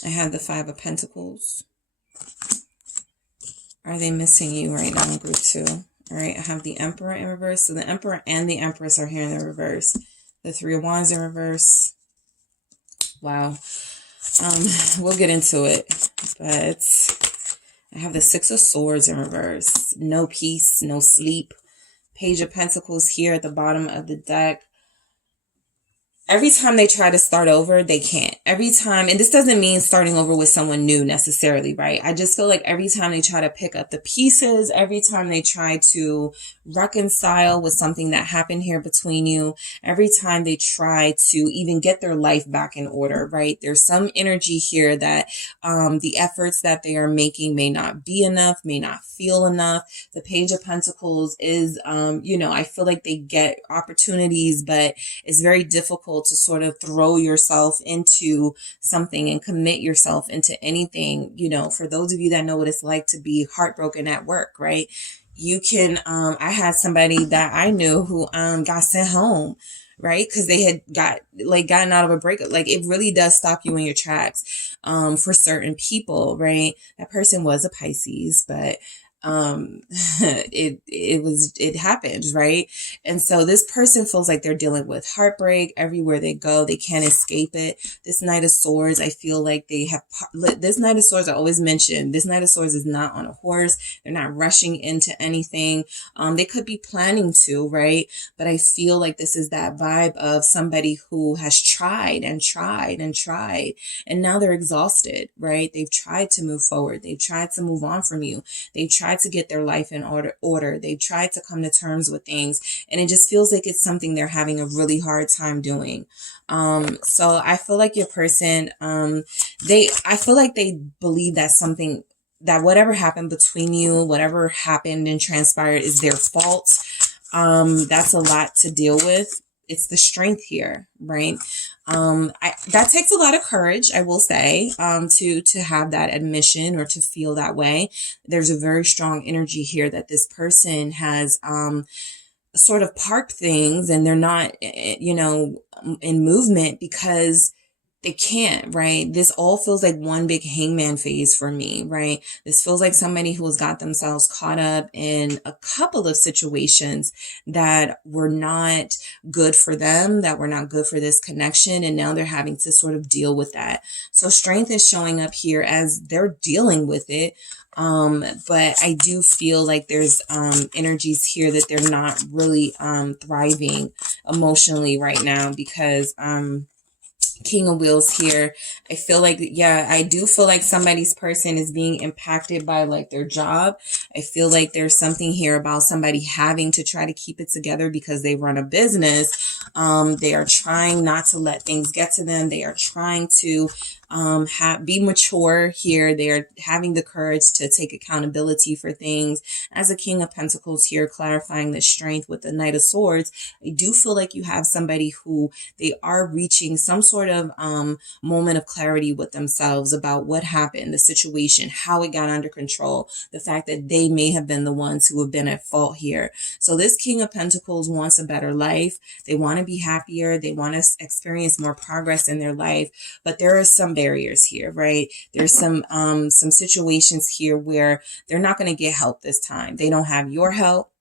I have the Five of Pentacles. Are they missing you right now, group two? All right, I have the Emperor in reverse. So the Emperor and the Empress are here in the reverse. The Three of Wands in reverse. Wow. We'll get into it, but I have the Six of Swords in reverse. No peace, no sleep. Page of Pentacles here at the bottom of the deck. every time they try to start over, they can't. Every time, and this doesn't mean starting over with someone new necessarily, right? I just feel like every time they try to pick up the pieces, every time they try to reconcile with something that happened here between you, every time they try to even get their life back in order, right? There's some energy here that the efforts that they are making may not be enough, may not feel enough. The Page of Pentacles is, I feel like they get opportunities, but it's very difficult to sort of throw yourself into something and commit yourself into anything. For those of you that know what it's like to be heartbroken at work, right? You can, I had somebody that I knew who got sent home, right? Because they had gotten out of a breakup. Like, it really does stop you in your tracks for certain people, right? That person was a Pisces, but it happens, right? And so this person feels like they're dealing with heartbreak everywhere they go. They can't escape it. This Knight of Swords, I feel like they have this Knight of Swords. I always mention this Knight of Swords is not on a horse. They're not rushing into anything. They could be planning to, right? But I feel like this is that vibe of somebody who has tried and tried and tried, and now they're exhausted, right? They've tried to move forward. They've tried to move on from you. They've tried to get their life in order. They've tried to come to terms with things, and it just feels like it's something they're having a really hard time doing. So I feel like your person, I feel like they believe that whatever happened between you, whatever happened and transpired is their fault. That's a lot to deal with. It's the strength here, right? That takes a lot of courage, I will say, to have that admission or to feel that way. There's a very strong energy here that this person has, sort of parked things, and they're not, in movement because they can't, right? This all feels like one big hangman phase for me, right? This feels like somebody who has got themselves caught up in a couple of situations that were not good for them, that were not good for this connection. And now they're having to sort of deal with that. So strength is showing up here as they're dealing with it. But I do feel like there's energies here that they're not really thriving emotionally right now because King of Wheels here. I feel like, I do feel like somebody's person is being impacted by like their job. I feel like there's something here about somebody having to try to keep it together because they run a business. They are trying not to let things get to them. They are trying to be mature here. They're having the courage to take accountability for things. As a King of Pentacles here, clarifying the strength with the Knight of Swords, I do feel like you have somebody who they are reaching some sort of moment of clarity with themselves about what happened, the situation, how it got under control, the fact that they may have been the ones who have been at fault here. So this King of Pentacles wants a better life. They want to be happier. They want to experience more progress in their life, but there are some barriers here, right? There's some situations here where they're not going to get help this time. They don't have your help.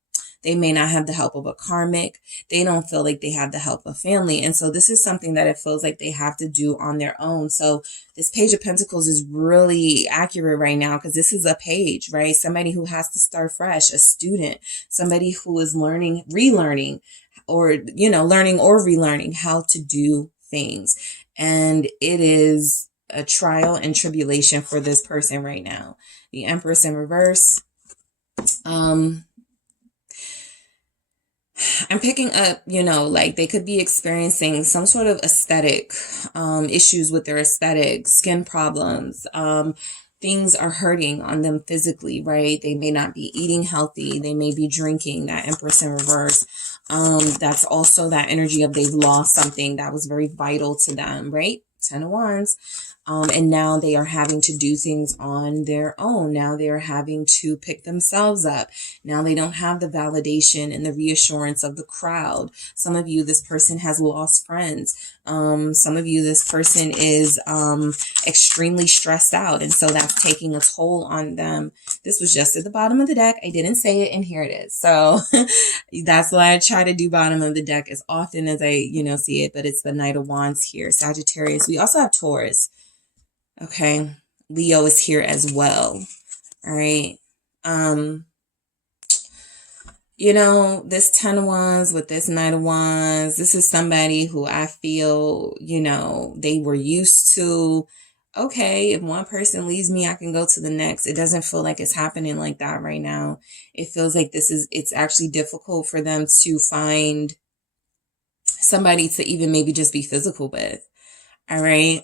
They may not have the help of a karmic. They don't feel like they have the help of family. And so this is something that it feels like they have to do on their own. So this Page of Pentacles is really accurate right now because this is a page, right? Somebody who has to start fresh, a student, somebody who is learning, relearning, or, learning or relearning how to do things. And it is a trial and tribulation for this person right now. The Empress in reverse. I'm picking up, like they could be experiencing some sort of aesthetic issues with their aesthetic, skin problems. Things are hurting on them physically, right? They may not be eating healthy. They may be drinking, that Empress in reverse. That's also that energy of they've lost something that was very vital to them, right? 10 of Wands. And now they are having to do things on their own. Now they are having to pick themselves up. Now they don't have the validation and the reassurance of the crowd. Some of you, this person has lost friends. Some of you, this person is extremely stressed out. And so that's taking a toll on them. This was just at the bottom of the deck. I didn't say it, and here it is. So that's why I try to do bottom of the deck as often as I, see it. But it's the Knight of Wands here. Sagittarius. We also have Taurus. Okay. Leo is here as well. All right. You know, this 10 of Wands with this Knight of Wands, this is somebody who I feel, you know, they were used to, okay, if one person leaves me, I can go to the next. It doesn't feel like it's happening like that right now. It feels like it's actually difficult for them to find somebody to even maybe just be physical with. All right.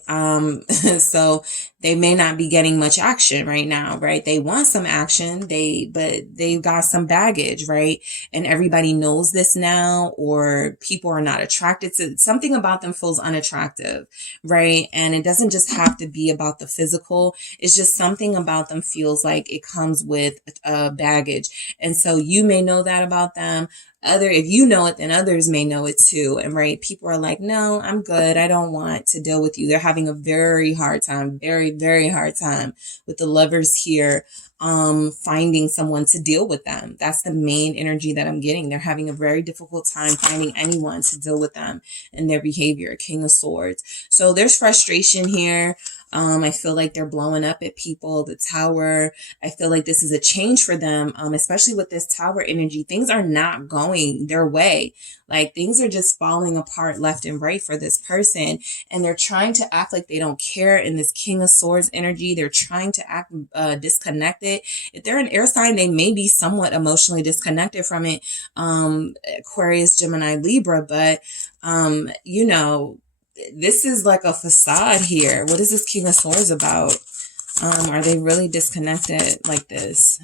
So they may not be getting much action right now, right? They want some action, but they've got some baggage, right? And everybody knows this now, or people are not attracted to something about them feels unattractive, right? And it doesn't just have to be about the physical. It's just something about them feels like it comes with baggage. And so you may know that about them. If you know it, then others may know it too. And right, people are like, no, I'm good. I don't want to deal with you. They're having a very hard time, very, very hard time with the Lovers here, finding someone to deal with them. That's the main energy that I'm getting. They're having a very difficult time finding anyone to deal with them and their behavior. King of Swords. So there's frustration here. I feel like they're blowing up at people, the Tower. I feel like this is a change for them, especially with this Tower energy. Things are not going their way. Like things are just falling apart left and right for this person. And they're trying to act like they don't care in this King of Swords energy. They're trying to act disconnected. If they're an air sign, they may be somewhat emotionally disconnected from it. Aquarius, Gemini, Libra. But, you know, this is like a facade here. What is this King of Swords about? Are they really disconnected like this?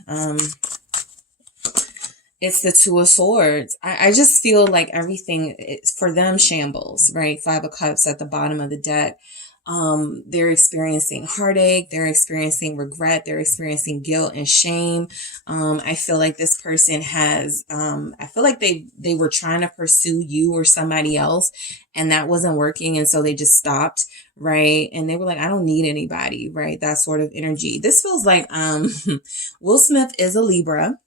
It's the Two of Swords. I just feel like everything is, for them, shambles, right? Five of Cups at the bottom of the deck. They're experiencing heartache. They're experiencing regret. They're experiencing guilt and shame. I feel like this person has, I feel like they were trying to pursue you or somebody else and that wasn't working. And so they just stopped, right? And they were like, I don't need anybody, right? That sort of energy. This feels like, Will Smith is a Libra.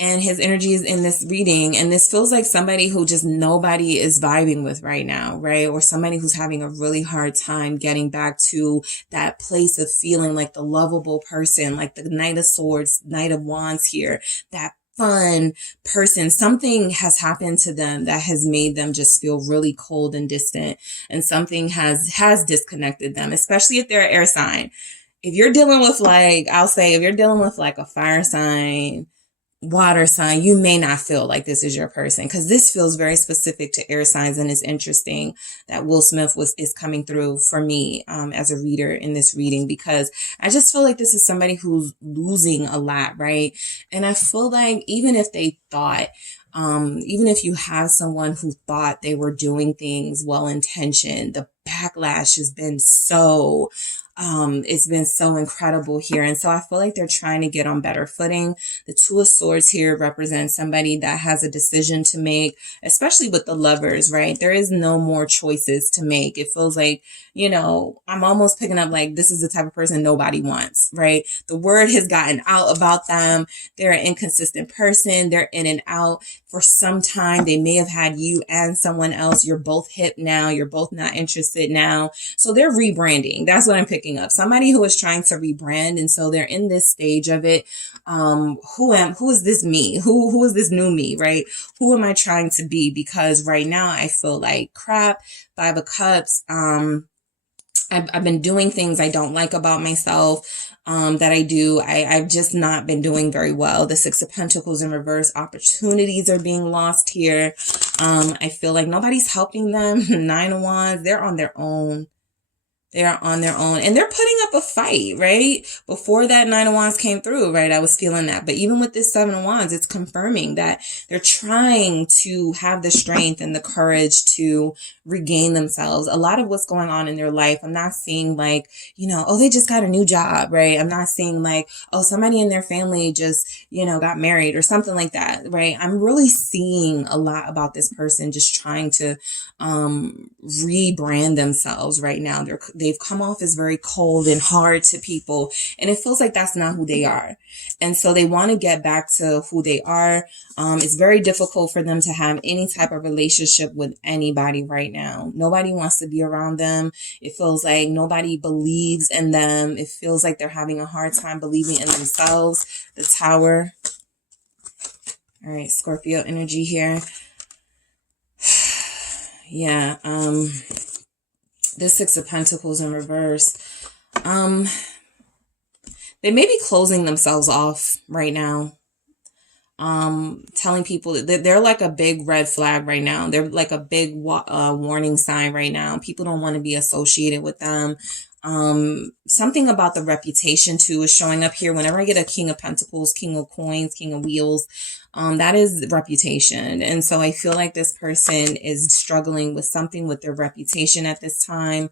And his energy is in this reading. And this feels like somebody who just nobody is vibing with right now, right? Or somebody who's having a really hard time getting back to that place of feeling like the lovable person, like the Knight of Swords, Knight of Wands here, that fun person. Something has happened to them that has made them just feel really cold and distant. And something has disconnected them, especially if they're an air sign. If you're dealing with if you're dealing with like a fire sign, water sign, you may not feel like this is your person because this feels very specific to air signs. And it's interesting that Will Smith is coming through for me as a reader in this reading, because I just feel like this is somebody who's losing a lot, right? And I feel like even if they thought, even if you have someone who thought they were doing things well-intentioned, the backlash has been it's been so incredible here. And so I feel like they're trying to get on better footing. The Two of Swords here represents somebody that has a decision to make, especially with the Lovers, right? There is no more choices to make. It feels like, you know, I'm almost picking up like this is the type of person nobody wants, right? The word has gotten out about them. They're an inconsistent person. They're in and out for some time. They may have had you and someone else. You're both hip now. You're both not interested now. So they're rebranding. That's what I'm picking up. Somebody who is trying to rebrand. And so they're in this stage of it. Who is this me? Who is this new me, right? Who am I trying to be? Because right now I feel like crap. Five of Cups. I've been doing things I don't like about myself, that I do. I've just not been doing very well. The Six of Pentacles in reverse, opportunities are being lost here. I feel like nobody's helping them. Nine of Wands, they're on their own. They are on their own and they're putting up a fight, right? Before that Nine of Wands came through, right? I was feeling that. But even with this Seven of Wands, it's confirming that they're trying to have the strength and the courage to regain themselves. A lot of what's going on in their life, I'm not seeing like, you know, oh, they just got a new job, right? I'm not seeing like, oh, somebody in their family just, you know, got married or something like that, right? I'm really seeing a lot about this person just trying to rebrand themselves right now. They've come off as very cold and hard to people, and it feels like that's not who they are. And so they want to get back to who they are. It's very difficult for them to have any type of relationship with anybody right now. Nobody wants to be around them. It feels like nobody believes in them. It feels like they're having a hard time believing in themselves. The Tower. All right, Scorpio energy here. Yeah, this Six of Pentacles in reverse. They may be closing themselves off right now. Telling people that they're like a big red flag right now. They're like a big warning sign right now. People don't want to be associated with them. Something about the reputation too is showing up here. Whenever I get a King of Pentacles, King of Coins, King of Wheels, that is reputation. And so I feel like this person is struggling with something with their reputation at this time.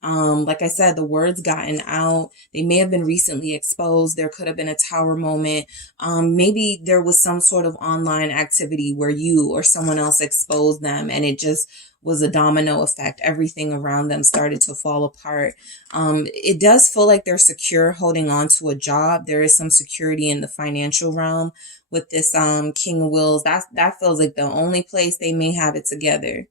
Like I said, the word's gotten out. They may have been recently exposed. There could have been a tower moment. Maybe there was some sort of online activity where you or someone else exposed them and it just was a domino effect. Everything around them started to fall apart. It does feel like they're secure holding on to a job. There is some security in the financial realm with this King of Wheels. That feels like the only place they may have it together.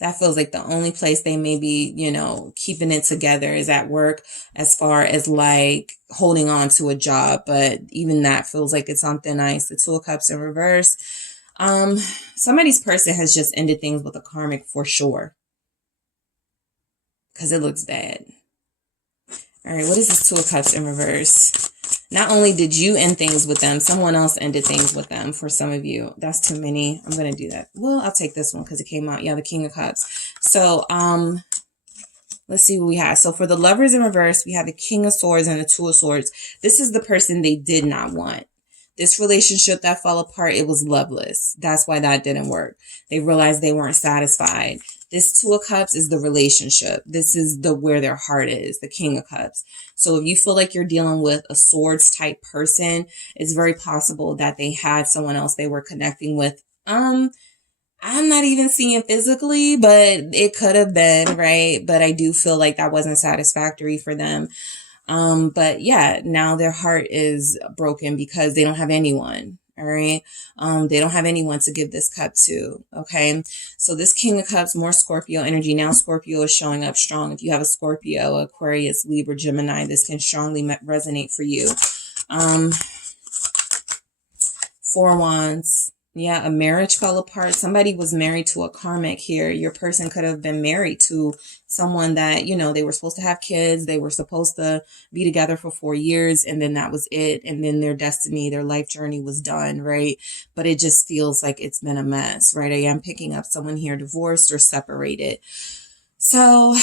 That feels like the only place they may be, you know, keeping it together is at work, as far as like holding on to a job. But even that feels like it's on thin ice. The Two of Cups in reverse. Somebody's person has just ended things with a karmic for sure, because it looks bad. All right, what is this Two of Cups in reverse? Not only did you end things with them, someone else ended things with them for some of you. That's too many. I'm going to do that. Well, I'll take this one because it came out. Yeah, the King of Cups. So, let's see what we have. So for the Lovers in reverse, we have the King of Swords and the Two of Swords. This is the person they did not want. This relationship that fell apart, it was loveless. That's why that didn't work. They realized they weren't satisfied. This Two of Cups is the relationship. This is where their heart is, the King of Cups. So if you feel like you're dealing with a swords type person, it's very possible that they had someone else they were connecting with. I'm not even seeing physically, but it could have been, right? But I do feel like that wasn't satisfactory for them. But yeah, now their heart is broken because they don't have anyone. All right. They don't have anyone to give this cup to. Okay. So this King of Cups, more Scorpio energy. Now Scorpio is showing up strong. If you have a Scorpio, Aquarius, Libra, Gemini, this can strongly resonate for you. Four of Wands. Yeah, a marriage fell apart. Somebody was married to a karmic here. Your person could have been married to someone that, you know, they were supposed to have kids. They were supposed to be together for 4 years, and then that was it. And then their destiny, their life journey was done, right? But it just feels like it's been a mess, right? I am picking up someone here divorced or separated. So,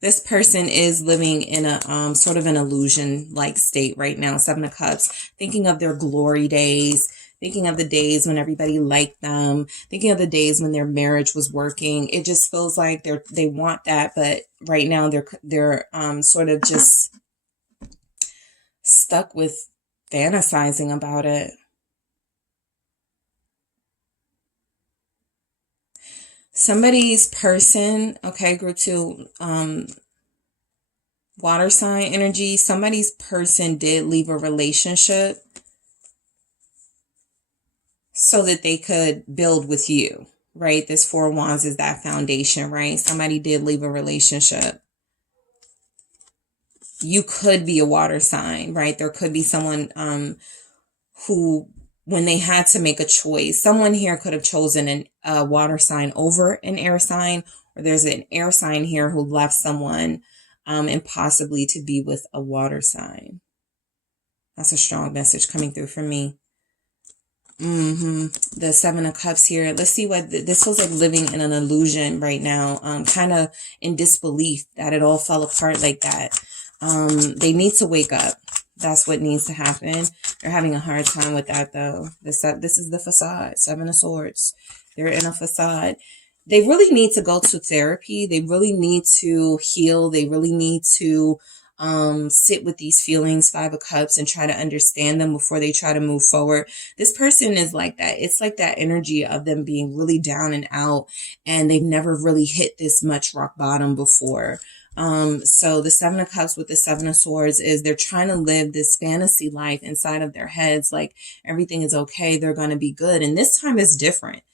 this person is living in a sort of an illusion-like state right now. Seven of Cups, thinking of their glory days, thinking of the days when everybody liked them, thinking of the days when their marriage was working. It just feels like they want that, but right now they're sort of just stuck with fantasizing about it. Somebody's person, okay, group 2, water sign energy. Somebody's person did leave a relationship so that they could build with you, right? This Four of Wands is that foundation, right? Somebody did leave a relationship. You could be a water sign, right? There could be someone who, when they had to make a choice, someone here could have chosen a water sign over an air sign, or there's an air sign here who left someone and possibly to be with a water sign. That's a strong message coming through for me. The Seven of Cups here. Let's see what this feels like, living in an illusion right now. Kind of in disbelief that it all fell apart like that. They need to wake up. That's what needs to happen. They're having a hard time with that though. This is the facade. Seven of Swords. They're in a facade. They really need to go to therapy. They really need to heal. They really need to sit with these feelings, Five of Cups, and try to understand them before they try to move forward. This person is like that. It's like that energy of them being really down and out, and they've never really hit this much rock bottom before. So the Seven of Cups with the Seven of Swords is they're trying to live this fantasy life inside of their heads, like everything is okay, they're going to be good. And this time is different.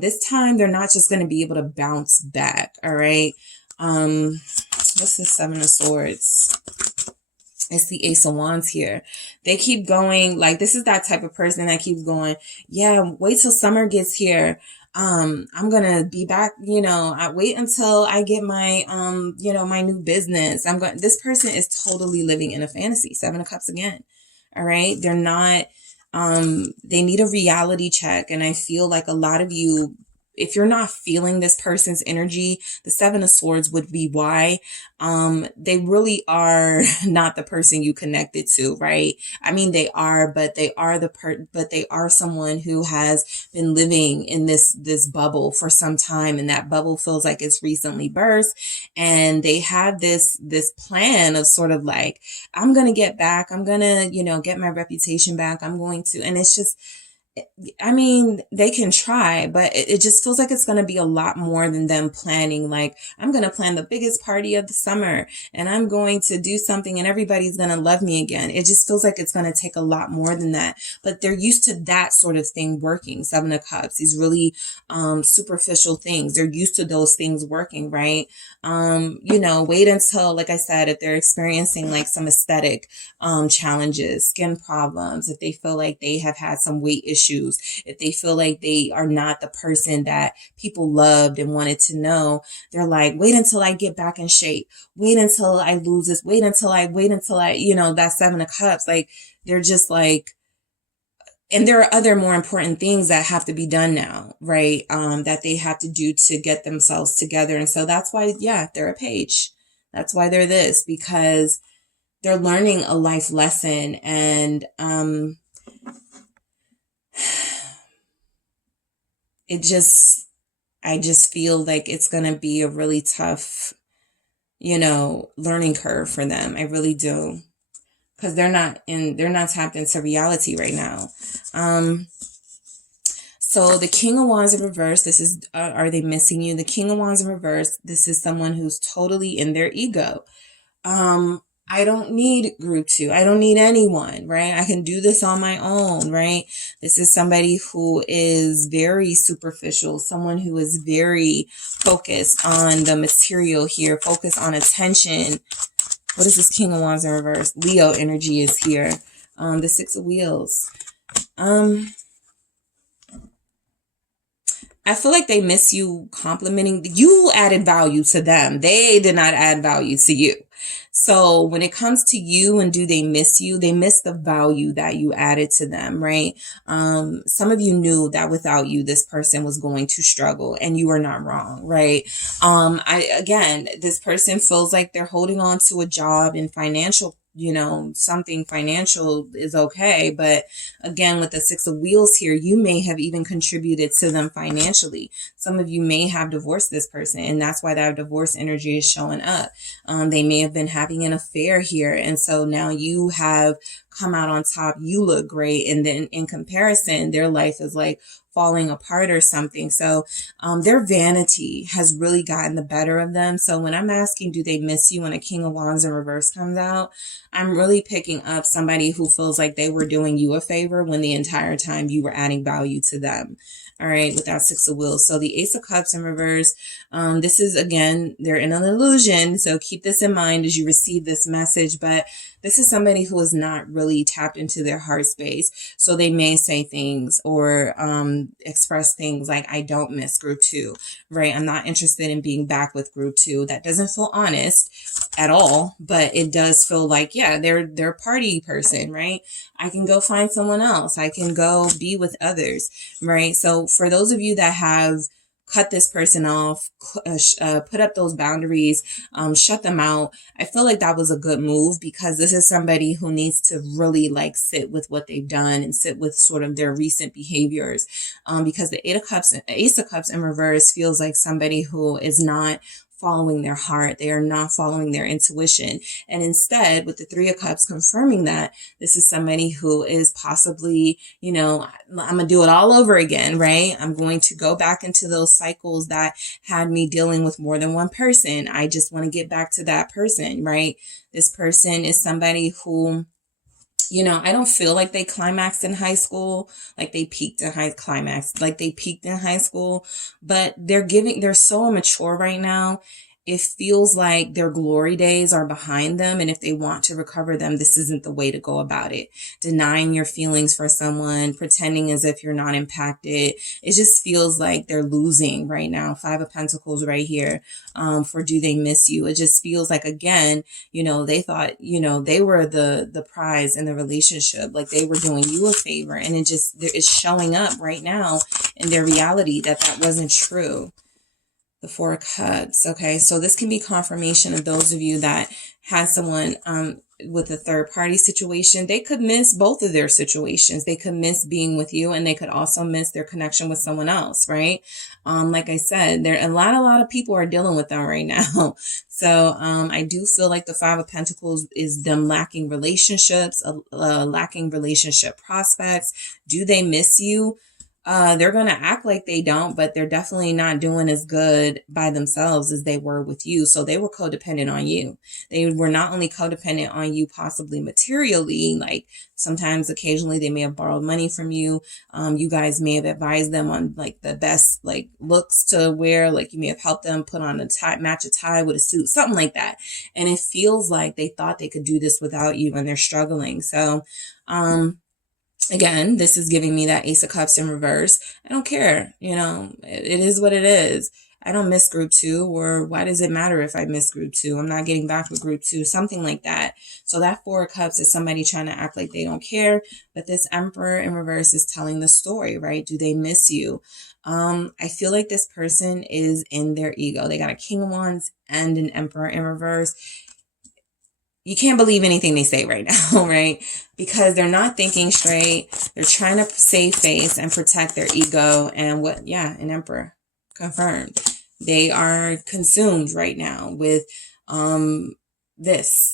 This time they're not just going to be able to bounce back. All right. What's the Seven of Swords? It's the Ace of Wands here. They keep going, like, this is that type of person that keeps going, yeah, wait till summer gets here. I'm gonna be back, I wait until I get my, my new business. This person is totally living in a fantasy. Seven of Cups again. All right. They're not, they need a reality check. And I feel like a lot of you, if you're not feeling this person's energy, the Seven of Swords would be why. They really are not the person you connected to, right? I mean, they are, but they are someone who has been living in this bubble for some time, and that bubble feels like it's recently burst. And they have this plan of sort of like, I'm gonna get back. I'm gonna, get my reputation back. I'm going to, and it's just, I mean, they can try, but it just feels like it's going to be a lot more than them planning. Like, I'm going to plan the biggest party of the summer and I'm going to do something and everybody's going to love me again. It just feels like it's going to take a lot more than that. But they're used to that sort of thing working. Seven of Cups, these really superficial things. They're used to those things working, right? Wait until, like I said, if they're experiencing like some aesthetic challenges, skin problems, if they feel like they have had some weight issues, if they feel like they are not the person that people loved and wanted to know, they're like, wait until I get back in shape. Wait until I lose this. Wait until I, that Seven of Cups. Like, they're just like, and there are other more important things that have to be done now, right? That they have to do to get themselves together. And so that's why, they're a page. That's why they're this, because they're learning a life lesson. And, I just feel like it's going to be a really tough, learning curve for them. I really do. Because they're not tapped into reality right now. So the King of Wands in reverse, this is, are they missing you? The King of Wands in reverse, this is someone who's totally in their ego. I don't need group 2. I don't need anyone, right? I can do this on my own, right? This is somebody who is very superficial, someone who is very focused on the material here, focused on attention. What is this King of Wands in reverse? Leo energy is here. The Six of Wheels. I feel like they miss you complimenting. You added value to them. They did not add value to you. So when it comes to you and do they miss you, they miss the value that you added to them, right? Some of you knew that without you, this person was going to struggle, and you are not wrong, right? This person feels like they're holding on to a job and financial, something financial is okay. But again, with the Six of Wheels here, you may have even contributed to them financially. Some of you may have divorced this person, and that's why that divorce energy is showing up. They may have been having an affair here. And so now you have come out on top. You look great. And then in comparison, their life is like falling apart or something. So their vanity has really gotten the better of them. So when I'm asking, do they miss you when a King of Wands in reverse comes out, I'm really picking up somebody who feels like they were doing you a favor when the entire time you were adding value to them. All right, with that Six of Wheels. So the Ace of Cups in reverse, this is, again, they're in an illusion. So keep this in mind as you receive this message. But this is somebody who is not really tapped into their heart space. So they may say things or express things like, I don't miss group 2, right? I'm not interested in being back with group 2. That doesn't feel honest at all, but it does feel like, they're a party person, right? I can go find someone else. I can go be with others, right? So for those of you that have cut this person off, put up those boundaries, shut them out, I feel like that was a good move, because this is somebody who needs to really like sit with what they've done and sit with sort of their recent behaviors, because the Ace of Cups in reverse feels like somebody who is not following their heart. They are not following their intuition. And instead, with the Three of Cups confirming that, this is somebody who is possibly, I'm going to do it all over again, right? I'm going to go back into those cycles that had me dealing with more than one person. I just want to get back to that person, right? This person is somebody who, I don't feel like they climaxed in high school, like they peaked in high school, but they're so immature right now. it feels like their glory days are behind them. And if they want to recover them, this isn't the way to go about it. Denying your feelings for someone, pretending as if you're not impacted. It just feels like they're losing right now. 5 of Pentacles right here, for do they miss you? It just feels like, again, you know, they thought, you know, they were the prize in the relationship. Like they were doing you a favor. And it just, it's showing up right now in their reality that that wasn't true. The 4 of Cups. Okay, so this can be confirmation of those of you that had someone with a third party situation. They could miss both of their situations. They could miss being with you, and they could also miss their connection with someone else, right? Like I said, there a lot of people are dealing with them right now. So I do feel like the 5 of Pentacles is them lacking relationships, lacking relationship prospects. Do they miss you? They're going to act like they don't, but they're definitely not doing as good by themselves as they were with you. So they were codependent on you. They were not only codependent on you, possibly materially, like sometimes occasionally they may have borrowed money from you. You guys may have advised them on like the best like looks to wear. Like you may have helped them put on a tie, match a tie with a suit, something like that. And it feels like they thought they could do this without you, and they're struggling. So, again, this is giving me that Ace of Cups in reverse. I don't care. You know, it is what it is. I don't miss group 2, or why does it matter if I miss group 2? I'm not getting back with group 2, something like that. So that 4 of Cups is somebody trying to act like they don't care. But this Emperor in reverse is telling the story, right? Do they miss you? I feel like this person is in their ego. They got a King of Wands and an Emperor in reverse. You can't believe anything they say right now, right? Because they're not thinking straight. They're trying to save face and protect their ego. And what? Yeah, an Emperor. Confirmed. They are consumed right now with the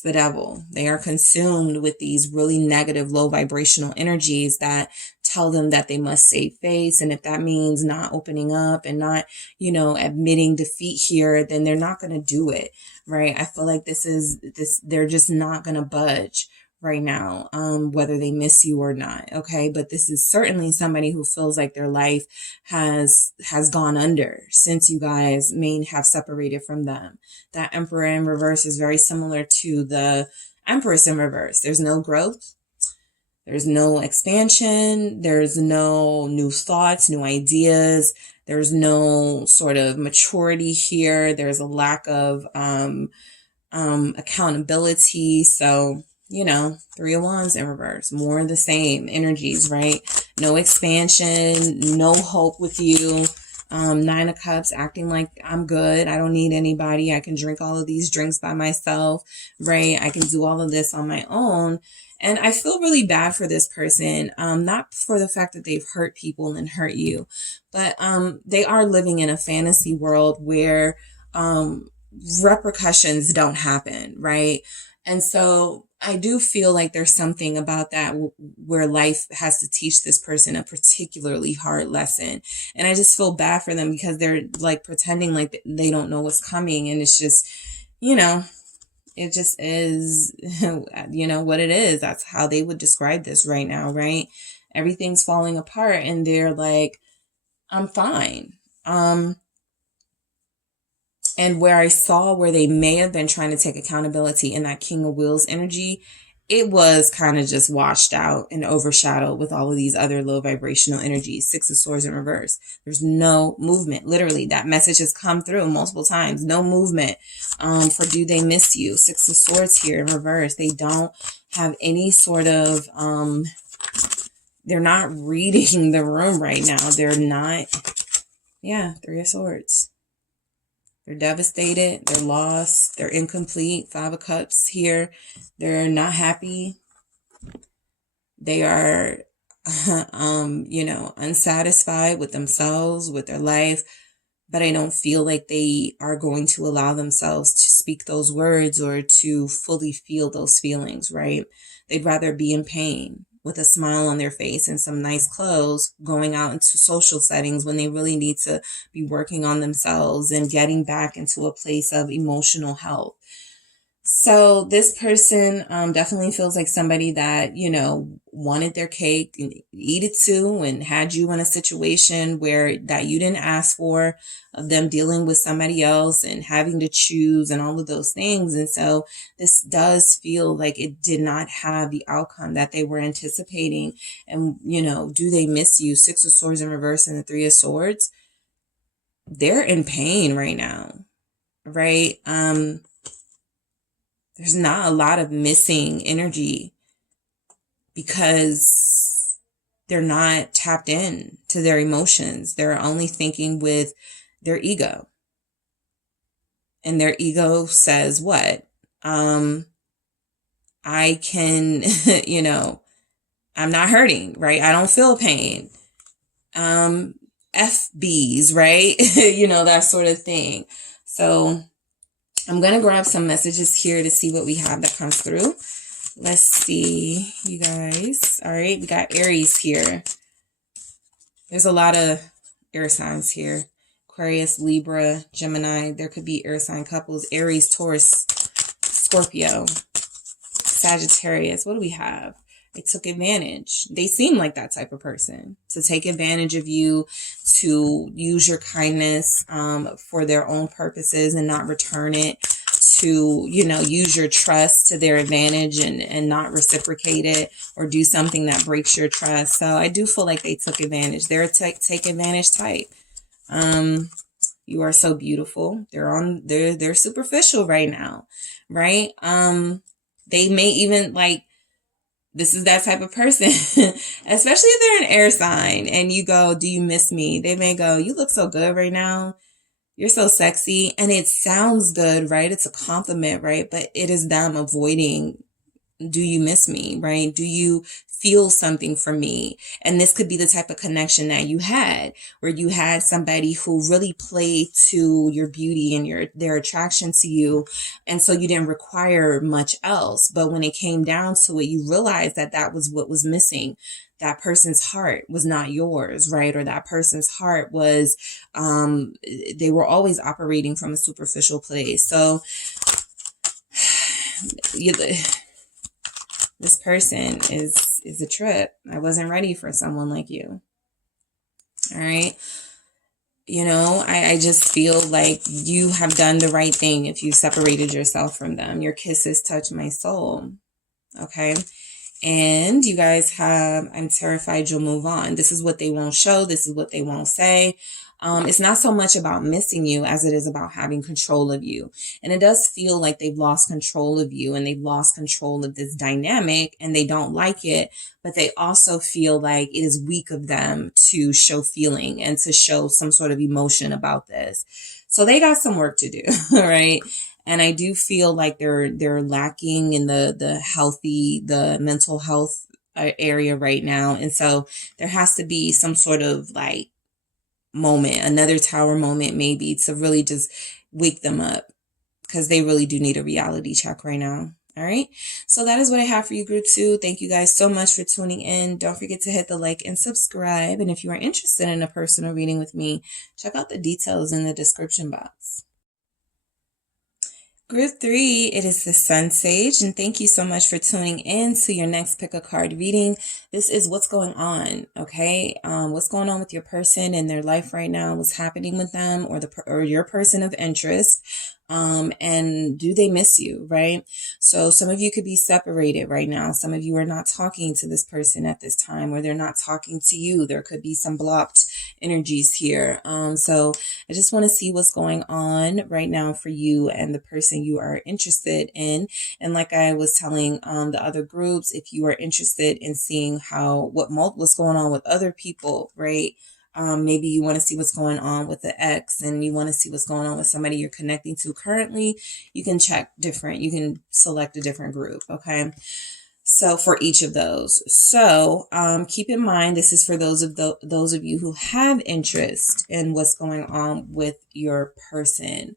devil. They are consumed with these really negative, low vibrational energies that tell them that they must save face. And if that means not opening up and not, you know, admitting defeat here, then they're not going to do it. Right. I feel like they're just not going to budge right now, whether they miss you or not. Okay. But this is certainly somebody who feels like their life has gone under since you guys may have separated from them. That Emperor in reverse is very similar to the Empress in reverse. There's no growth. There's no expansion. There's no new thoughts, new ideas. There's no sort of maturity here. There's a lack of accountability. So, you know, 3 of Wands in reverse, more of the same energies, right? No expansion, no hope with you. 9 of Cups, acting like I'm good. I don't need anybody. I can drink all of these drinks by myself, right? I can do all of this on my own. And I feel really bad for this person, not for the fact that they've hurt people and hurt you, but they are living in a fantasy world where repercussions don't happen, right? And so I do feel like there's something about that where life has to teach this person a particularly hard lesson. And I just feel bad for them because they're like pretending like they don't know what's coming. And it's just, you know, it just is, you know, what it is. That's how they would describe this right now, right? Everything's falling apart and they're like, I'm fine. And where I saw where they may have been trying to take accountability in that King of Wheels energy, it was kind of just washed out and overshadowed with all of these other low vibrational energies. 6 of Swords in reverse. There's no movement. Literally, that message has come through multiple times. No movement for do they miss you. 6 of Swords here in reverse. They don't have any sort of, they're not reading the room right now. They're not, 3 of Swords. They're devastated. They're lost. They're incomplete. 5 of Cups here. They're not happy. They are, you know, unsatisfied with themselves, with their life. But I don't feel like they are going to allow themselves to speak those words or to fully feel those feelings, right? They'd rather be in pain with a smile on their face and some nice clothes, going out into social settings when they really need to be working on themselves and getting back into a place of emotional health. So this person definitely feels like somebody that, you know, wanted their cake and eat it too, and had you in a situation where that you didn't ask for, of them dealing with somebody else and having to choose and all of those things. And so this does feel like it did not have the outcome that they were anticipating. And, you know, do they miss you? Six of Swords in reverse and the Three of Swords. They're in pain right now, right? There's not a lot of missing energy because they're not tapped in to their emotions. They're only thinking with their ego. And their ego says what? I can, you know, I'm not hurting, right? I don't feel pain. FBs, right? You know, that sort of thing. So I'm going to grab some messages here to see what we have that comes through. Let's see, you guys. All right, we got Aries here. There's a lot of air signs here. Aquarius, Libra, Gemini. There could be air sign couples. Aries, Taurus, Scorpio, Sagittarius. What do we have? They took advantage. They seem like that type of person to take advantage of you, to use your kindness for their own purposes and not return it, to, you know, use your trust to their advantage and not reciprocate it or do something that breaks your trust. So I do feel like they took advantage. They're a take advantage type. You are so beautiful. They're superficial right now, right? They may even like, this is that type of person, especially if they're an air sign and you go, do you miss me? They may go, you look so good right now. You're so sexy. And it sounds good, right? It's a compliment, right? But it is them avoiding, do you miss me, right? Do you feel something from me? And this could be the type of connection that you had, where you had somebody who really played to your beauty and their attraction to you. And so you didn't require much else. But when it came down to it, you realized that that was what was missing. That person's heart was not yours, right? Or that person's heart was, they were always operating from a superficial place. So this person is a trip. I wasn't ready for someone like you. All right. You know, I just feel like you have done the right thing if you separated yourself from them. Your kisses touch my soul. Okay. And you guys have, I'm terrified you'll move on. This is what they won't show. This is what they won't say. It's not so much about missing you as it is about having control of you. And it does feel like they've lost control of you and they've lost control of this dynamic and they don't like it, but they also feel like it is weak of them to show feeling and to show some sort of emotion about this. So they got some work to do, right? And I do feel like they're lacking in the mental health area right now. And so there has to be some sort of like moment, another tower moment maybe, to really just wake them up, because they really do need a reality check right now. All right. So that is what I have for you, group 2. Thank you guys so much for tuning in. Don't forget to hit the like and subscribe. And if you are interested in a personal reading with me, check out the details in the description box. Group 3, it is the SunSage, and thank you so much for tuning in to your next pick a card reading. This is what's going on, okay? What's going on with your person in their life right now? What's happening with them or your person of interest? And do they miss you, right? So some of you could be separated right now. Some of you are not talking to this person at this time, or they're not talking to you. There could be some blocked energies here. So I just want to see what's going on right now for you and the person you are interested in. And like I was telling the other groups, if you are interested in seeing what's going on with other people, right? Maybe you want to see what's going on with the ex and you want to see what's going on with somebody you're connecting to currently, you can you can select a different group. Okay. So for each of those. So, keep in mind, this is for those of you who have interest in what's going on with your person.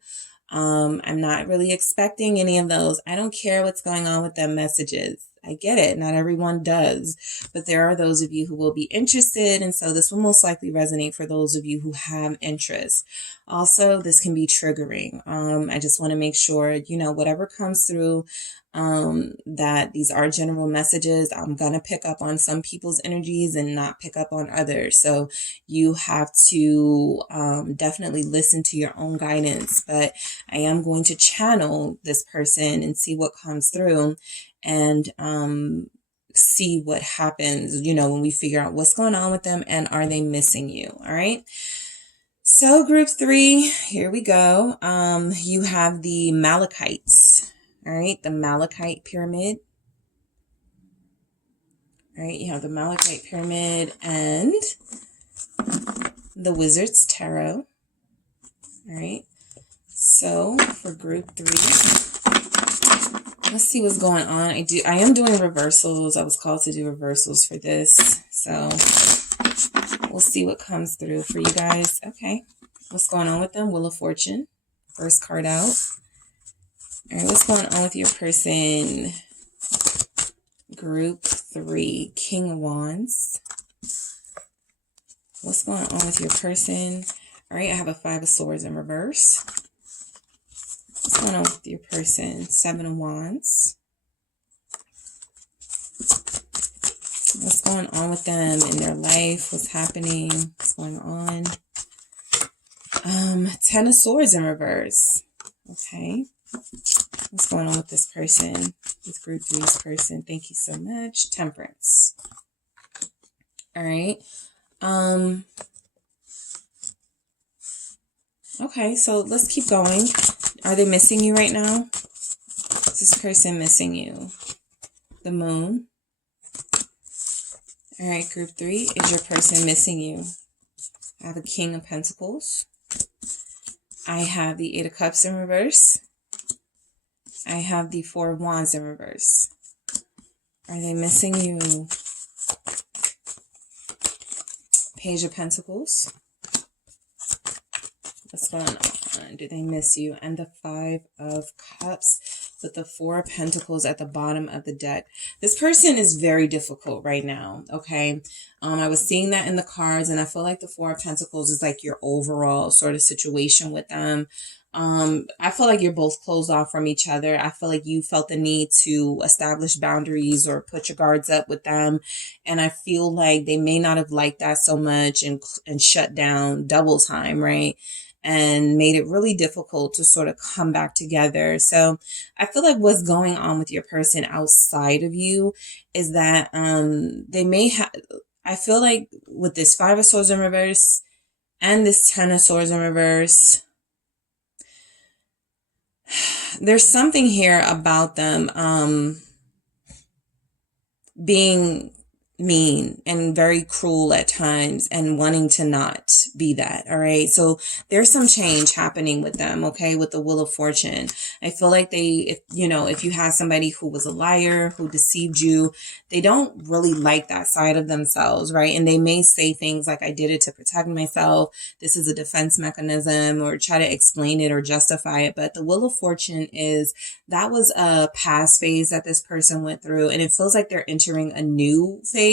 I'm not really expecting any of those. I don't care what's going on with them messages. I get it. Not everyone does, but there are those of you who will be interested. And so this will most likely resonate for those of you who have interest. Also, this can be triggering. I just want to make sure, you know, whatever comes through, that these are general messages. I'm going to pick up on some people's energies and not pick up on others. So you have to definitely listen to your own guidance. But I am going to channel this person and see what comes through, and see what happens, you know, when we figure out what's going on with them and are they missing you. All right. So group 3, here we go. You have the Malachites. All right, the Malachite pyramid. All right, you have the Malachite pyramid and the Wizard's Tarot. All right, so for group 3, let's see what's going on. I am doing reversals. I was called to do reversals for this, so we'll see what comes through for you guys. Okay, what's going on with them? Wheel of Fortune, first card out. All right, what's going on with your person? Group 3, King of Wands. What's going on with your person? All right, I have a 5 of Swords in reverse. What's going on with your person? 7 of Wands. What's going on with them in their life? What's happening? What's going on? 10 of Swords in reverse. Okay. What's going on with this person? With group 3's person. Thank you so much. Temperance. All right. Okay, so let's keep going. Are they missing you right now? Is this person missing you? The Moon. All right, group 3. Is your person missing you? I have a King of Pentacles. I have the 8 of Cups in reverse. I have the 4 of Wands in reverse. Are they missing you? Page of Pentacles. What's going on? Do they miss you? And the 5 of Cups with the 4 of Pentacles at the bottom of the deck. This person is very difficult right now, okay? I was seeing that in the cards, and I feel like the 4 of Pentacles is like your overall sort of situation with them. I feel like you're both closed off from each other. I feel like you felt the need to establish boundaries or put your guards up with them. And I feel like they may not have liked that so much and shut down double time, right? And made it really difficult to sort of come back together. So I feel like what's going on with your person outside of you is that they may have, I feel like with this 5 of Swords in reverse and this 10 of Swords in reverse, there's something here about them being mean and very cruel at times and wanting to not be that. All right. So there's some change happening with them. Okay. With the Wheel of Fortune. I feel like if you had somebody who was a liar, who deceived you, they don't really like that side of themselves. Right. And they may say things like, I did it to protect myself. This is a defense mechanism, or try to explain it or justify it. But the Wheel of Fortune that was a past phase that this person went through. And it feels like they're entering a new phase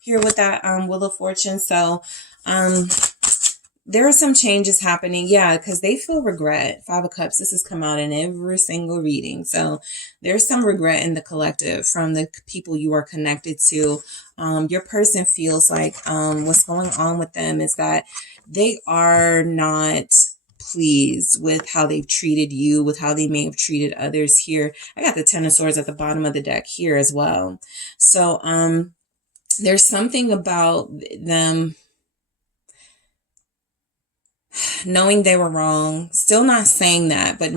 here with that Wheel of Fortune. So there are some changes happening. Yeah, because they feel regret. 5 of Cups. This has come out in every single reading. So there's some regret in the collective from the people you are connected to. Your person feels like what's going on with them is that they are not pleased with how they've treated you, with how they may have treated others here. I got the 10 of Swords at the bottom of the deck here as well. So there's something about them knowing they were wrong, still not saying that, but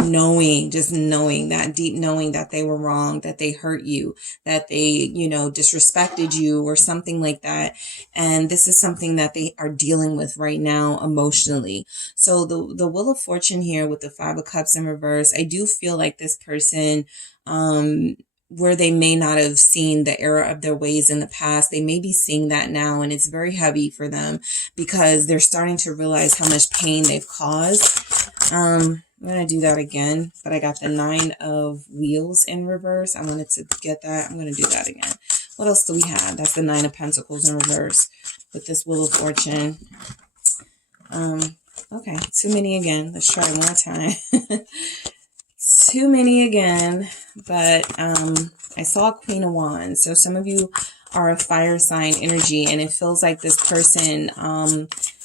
just knowing that, deep knowing that they were wrong, that they hurt you, that they, disrespected you or something like that. And this is something that they are dealing with right now emotionally. So the Wheel of Fortune here with the 5 of Cups in reverse, I do feel like this person, where they may not have seen the error of their ways in the past, they may be seeing that now, and it's very heavy for them because they're starting to realize how much pain they've caused. I'm going to do that again, but I got the 9 of Wheels in reverse. I wanted to get that. I'm going to do that again. What else do we have? That's the 9 of Pentacles in reverse with this Wheel of Fortune. Okay, too many again. Let's try one more time. Too many again, but I saw Queen of Wands. So some of you are a fire sign energy, and it feels like this person,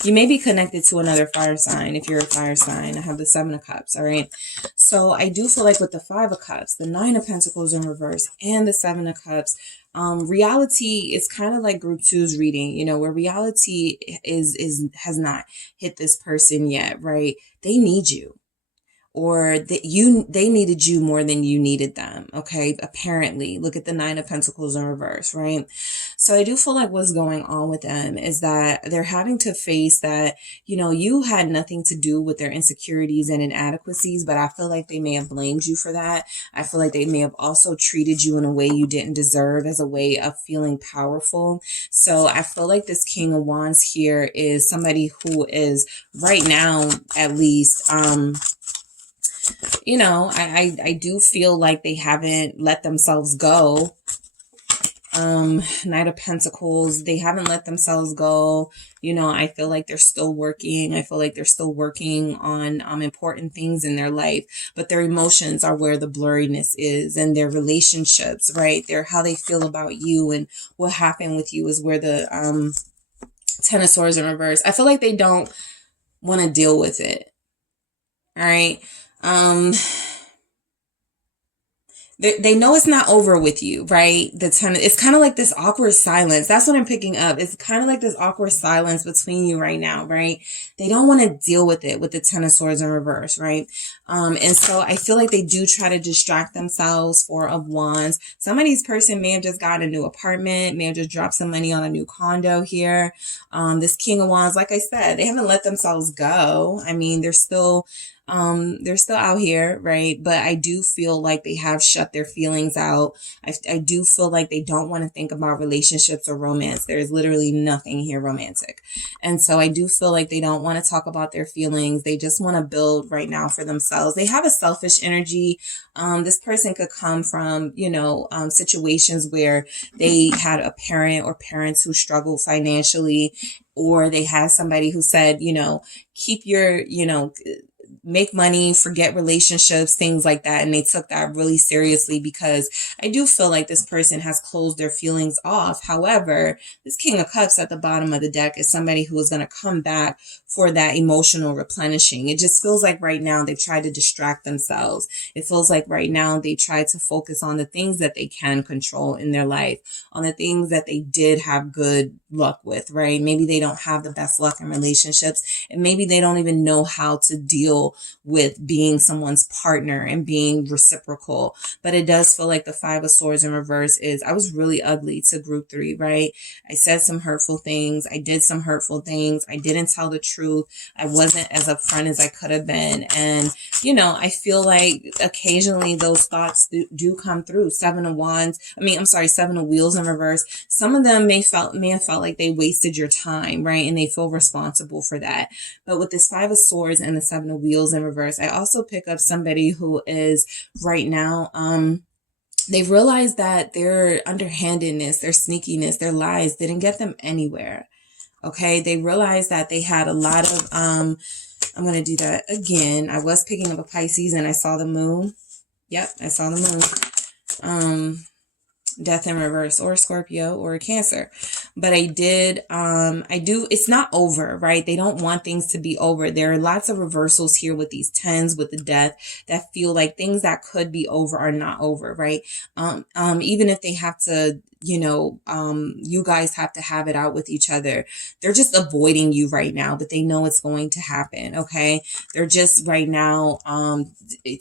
you may be connected to another fire sign if you're a fire sign. I have the 7 of Cups, all right? So I do feel like with the 5 of Cups, the 9 of Pentacles in reverse, and the 7 of Cups, reality is kind of like group 2's reading, you know, where reality has not hit this person yet, right? They need you. Or that they needed you more than you needed them. Okay. Apparently, look at the 9 of Pentacles in reverse, right? So I do feel like what's going on with them is that they're having to face that, you know, you had nothing to do with their insecurities and inadequacies, but I feel like they may have blamed you for that. I feel like they may have also treated you in a way you didn't deserve, as a way of feeling powerful. So I feel like this King of Wands here is somebody who is right now, at least, you know, I do feel like they haven't let themselves go. Knight of Pentacles, they haven't let themselves go. You know, I feel like they're still working. I feel like they're still working on important things in their life, but their emotions are where the blurriness is, and their relationships, right? They're how they feel about you and what happened with you is where the 10 of Swords in reverse. I feel like they don't want to deal with it. All right. They know it's not over with you, right? It's kind of like this awkward silence. That's what I'm picking up. It's kind of like this awkward silence between you right now, right? They don't want to deal with it with the 10 of Swords in reverse, right? And so I feel like they do try to distract themselves. 4 of Wands. Somebody's person may have just got a new apartment, may have just dropped some money on a new condo here. This King of Wands, like I said, they haven't let themselves go. I mean, they're still out here, right? But I do feel like they have shut their feelings out. I do feel like they don't want to think about relationships or romance. There's literally nothing here romantic. And so I do feel like they don't want to talk about their feelings. They just want to build right now for themselves. They have a selfish energy. This person could come from, you know, situations where they had a parent or parents who struggled financially, or they had somebody who said, you know, keep your, you know, make money, forget relationships, things like that. And they took that really seriously, because I do feel like this person has closed their feelings off. However, this King of Cups at the bottom of the deck is somebody who is going to come back for that emotional replenishing. It just feels like right now they've tried to distract themselves. It feels like right now they try to focus on the things that they can control in their life, on the things that they did have good luck with, right? Maybe they don't have the best luck in relationships, and maybe they don't even know how to deal with being someone's partner and being reciprocal. But it does feel like the 5 of Swords in reverse is, I was really ugly to group 3, right? I said some hurtful things. I did some hurtful things. I didn't tell the truth. I wasn't as upfront as I could have been. And, you know, I feel like occasionally those thoughts do come through. 7 of Wands. I'm 7 of Wheels in reverse. Some of them may have felt like they wasted your time, right? And they feel responsible for that. But with this 5 of Swords and the 7 of Wheels in reverse, I also pick up somebody who is right now, they've realized that their underhandedness, their sneakiness, their lies didn't get them anywhere. Okay. They realized that they had a lot of, I'm going to do that again. I was picking up a Pisces and I saw the moon. Yep. I saw the moon. Death in reverse, or Scorpio, or Cancer. But it's not over, right? They don't want things to be over. There are lots of reversals here with these 10s, with the death, that feel like things that could be over are not over, right? Even if they have to, you guys have to have it out with each other. They're just avoiding you right now, but they know it's going to happen. Okay. They're just right now,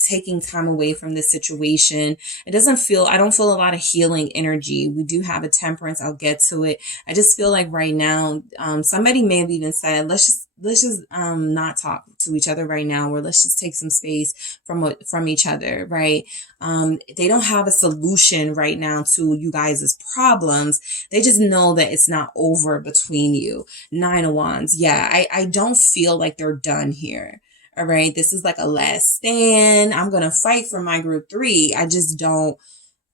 taking time away from this situation. I don't feel a lot of healing energy. We do have a Temperance. I'll get to it. I just feel like right now, somebody may have even said, let's just not talk to each other right now, or let's just take some space from each other, right? They don't have a solution right now to you guys' problems. They just know that it's not over between you. 9 of Wands. Yeah, I don't feel like they're done here. All right. This is like a last stand. I'm going to fight for my group 3. I just don't,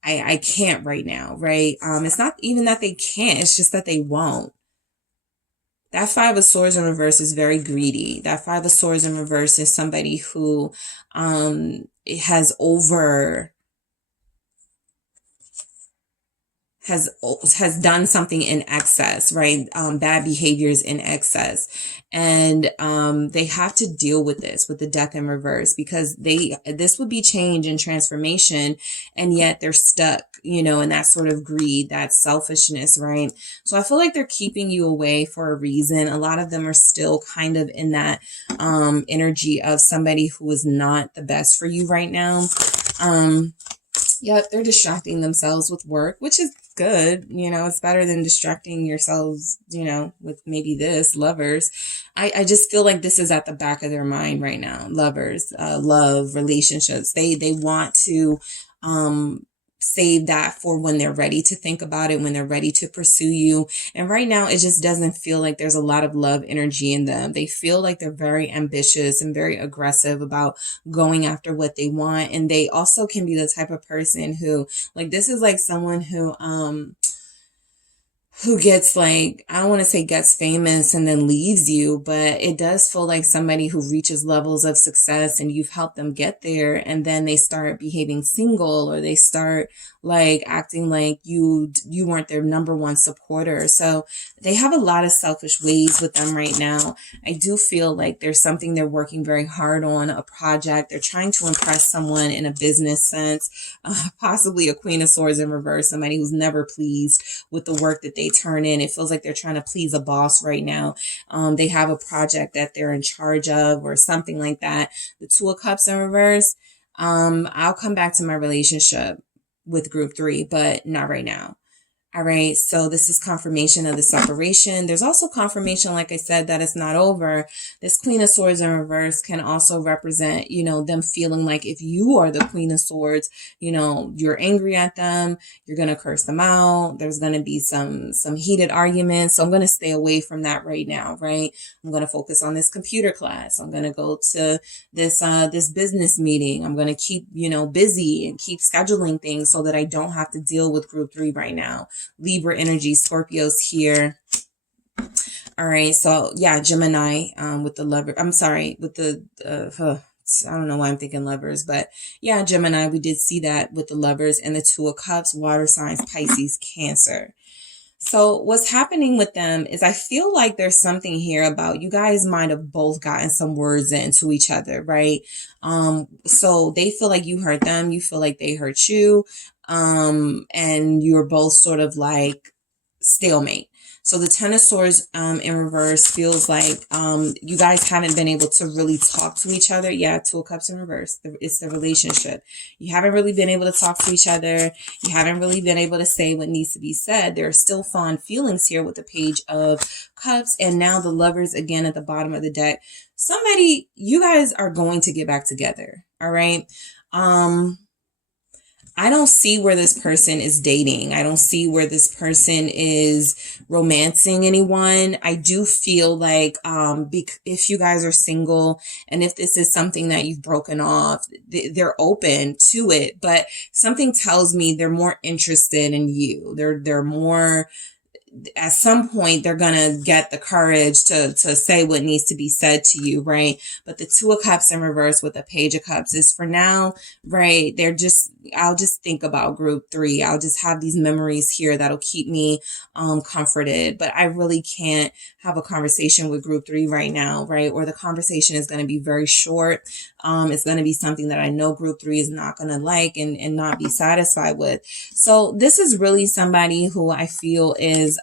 I can't right now. Right. It's not even that they can't. It's just that they won't. That 5 of Swords in reverse is very greedy. That 5 of Swords in reverse is somebody who, has done something in excess, right? Bad behaviors in excess. And they have to deal with this, with the Death in reverse, because this would be change and transformation, and yet they're stuck, you know, in that sort of greed, that selfishness, right? So I feel like they're keeping you away for a reason. A lot of them are still kind of in that energy of somebody who is not the best for you right now. Yep, they're distracting themselves with work, which is good. You know, it's better than distracting yourselves, you know, with maybe this, lovers. I just feel like this is at the back of their mind right now. Lovers, love, relationships. They want to save that for when they're ready to think about it, when they're ready to pursue you. And right now, it just doesn't feel like there's a lot of love energy in them. They feel like they're very ambitious and very aggressive about going after what they want. And they also can be the type of person who, like, this is like someone who gets, like, I don't want to say gets famous and then leaves you, but it does feel like somebody who reaches levels of success and you've helped them get there, and then they start behaving single, or they start like acting like you weren't their number one supporter. So they have a lot of selfish ways with them right now. I do feel like there's something they're working very hard on, a project. They're trying to impress someone in a business sense, possibly a Queen of Swords in reverse, somebody who's never pleased with the work that they turn in. It feels like they're trying to please a boss right now. They have a project that they're in charge of or something like that. The 2 of Cups in reverse. I'll come back to my relationship with group 3, but not right now. All right. So this is confirmation of the separation. There's also confirmation, like I said, that it's not over. This Queen of Swords in reverse can also represent, you know, them feeling like if you are the Queen of Swords, you know, you're angry at them, you're going to curse them out. There's going to be some heated arguments. So I'm going to stay away from that right now. Right. I'm going to focus on this computer class. I'm going to go to this business meeting. I'm going to keep, you know, busy and keep scheduling things so that I don't have to deal with group 3 right now. Libra energy, Scorpio's here. All right. So yeah, Gemini, with the lover. I'm sorry, with the, I don't know why I'm thinking lovers, but yeah, Gemini, we did see that with the lovers, and the 2 of Cups, water signs, Pisces, Cancer. So what's happening with them is I feel like there's something here about you guys might have both gotten some words into each other, right? So they feel like you hurt them. You feel like they hurt you. And you're both sort of like stalemate. So the 10 of Swords in reverse feels like you guys haven't been able to really talk to each other. Yeah, 2 of Cups in reverse. It's the relationship. You haven't really been able to talk to each other. You haven't really been able to say what needs to be said. There are still fond feelings here with the Page of Cups. And now the Lovers again at the bottom of the deck. You guys are going to get back together. All right. I don't see where this person is dating. I don't see where this person is romancing anyone. I do feel like if you guys are single and if this is something that you've broken off, they're open to it. But something tells me they're more interested in you. They're more... At some point, they're going to get the courage to say what needs to be said to you, right? But the 2 of Cups in reverse with the Page of Cups is for now, right? I'll just think about group 3. I'll just have these memories here that'll keep me comforted. But I really can't have a conversation with group 3 right now, right? Or the conversation is going to be very short. It's going to be something that I know group 3 is not going to like and not be satisfied with. So this is really somebody who I feel is,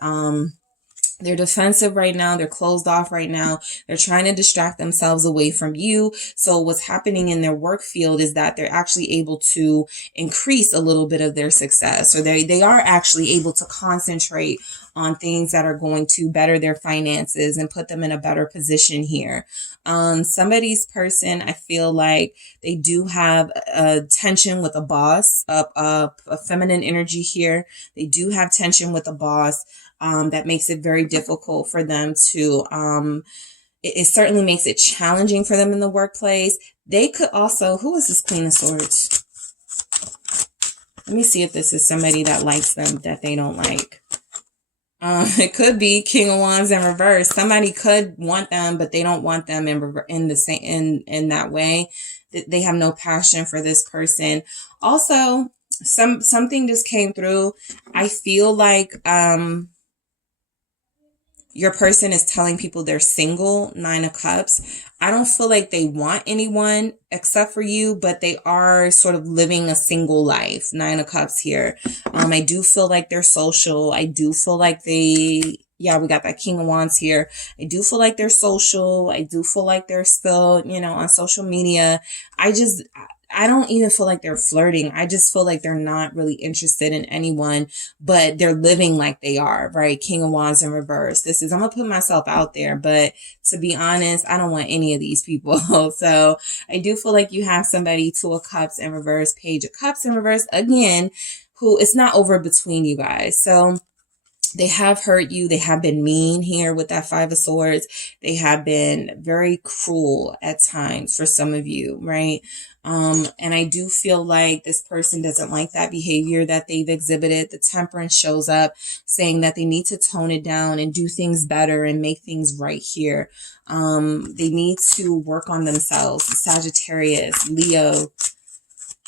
they're defensive right now. They're closed off right now. They're trying to distract themselves away from you. So what's happening in their work field is that they're actually able to increase a little bit of their success. So they are actually able to concentrate on things that are going to better their finances and put them in a better position here. Somebody's person, I feel like they do have a tension with a boss, a feminine energy here. They do have tension with a boss. That makes it very difficult for them to it certainly makes it challenging for them in the workplace. They could also, who is this Queen of Swords? Let me see if this is somebody that likes them that they don't like. It could be King of Wands in reverse. Somebody could want them, but they don't want them in the same in that way. They have no passion for this person. Also, something just came through. I feel like your person is telling people they're single, 9 of Cups. I don't feel like they want anyone except for you, but they are sort of living a single life, 9 of Cups here. I do feel like they're social. I do feel like yeah, we got that King of Wands here. I do feel like they're social. I do feel like they're still, on social media. I don't even feel like they're flirting. I just feel like they're not really interested in anyone, but they're living like they are, right? King of Wands in reverse. I'm going to put myself out there, but to be honest, I don't want any of these people. So I do feel like you have somebody, 2 of Cups in reverse, Page of Cups in reverse, again, who it's not over between you guys. So they have hurt you. They have been mean here with that 5 of Swords. They have been very cruel at times for some of you, right? And I do feel like this person doesn't like that behavior that they've exhibited. The Temperance shows up saying that they need to tone it down and do things better and make things right here. They need to work on themselves. Sagittarius, Leo.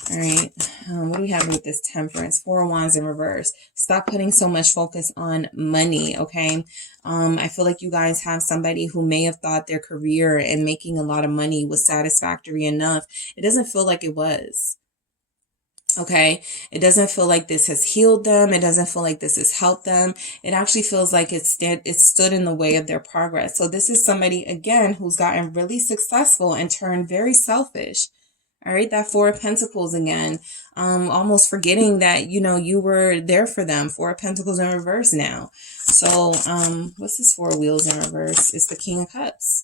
All right. What do we have with this Temperance? 4 of Wands in reverse. Stop putting so much focus on money. Okay. I feel like you guys have somebody who may have thought their career and making a lot of money was satisfactory enough. It doesn't feel like it was. Okay. It doesn't feel like this has healed them. It doesn't feel like this has helped them. It actually feels like it stood in the way of their progress. So this is somebody, again, who's gotten really successful and turned very selfish. All right, that 4 of Pentacles again, almost forgetting that, you were there for them. 4 of Pentacles in reverse now. So, what's this 4 of Wheels in reverse? It's the King of Cups.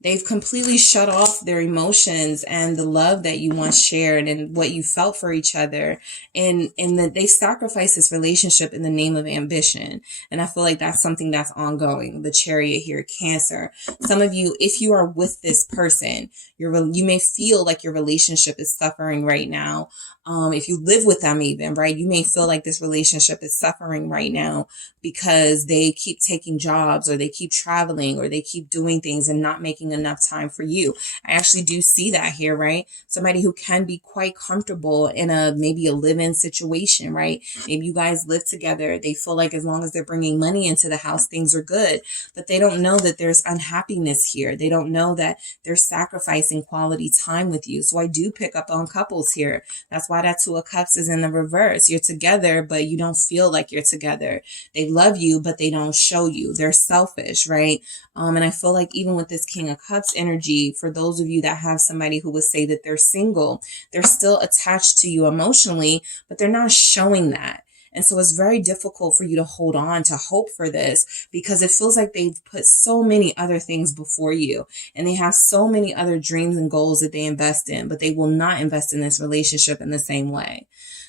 They've completely shut off their emotions and the love that you once shared and what you felt for each other. And that they've sacrificed this relationship in the name of ambition. And I feel like that's something that's ongoing. The Chariot here, Cancer. Some of you, if you are with this person, you may feel like your relationship is suffering right now. If you live with them even, right, you may feel like this relationship is suffering right now because they keep taking jobs or they keep traveling or they keep doing things and not making enough time for you. I actually do see that here, right? Somebody who can be quite comfortable in maybe a live-in situation, right? Maybe you guys live together. They feel like as long as they're bringing money into the house, things are good, but they don't know that there's unhappiness here. They don't know that they're sacrificing quality time with you. So I do pick up on couples here. That's why that 2 of Cups is in the reverse. You're together, but you don't feel like you're together. They love you, but they don't show you. They're selfish, right? And I feel like even with this King of Cups energy, for those of you that have somebody who would say that they're single, they're still attached to you emotionally, but they're not showing that. And so it's very difficult for you to hold on to hope for this because it feels like they've put so many other things before you and they have so many other dreams and goals that they invest in, but they will not invest in this relationship in the same way.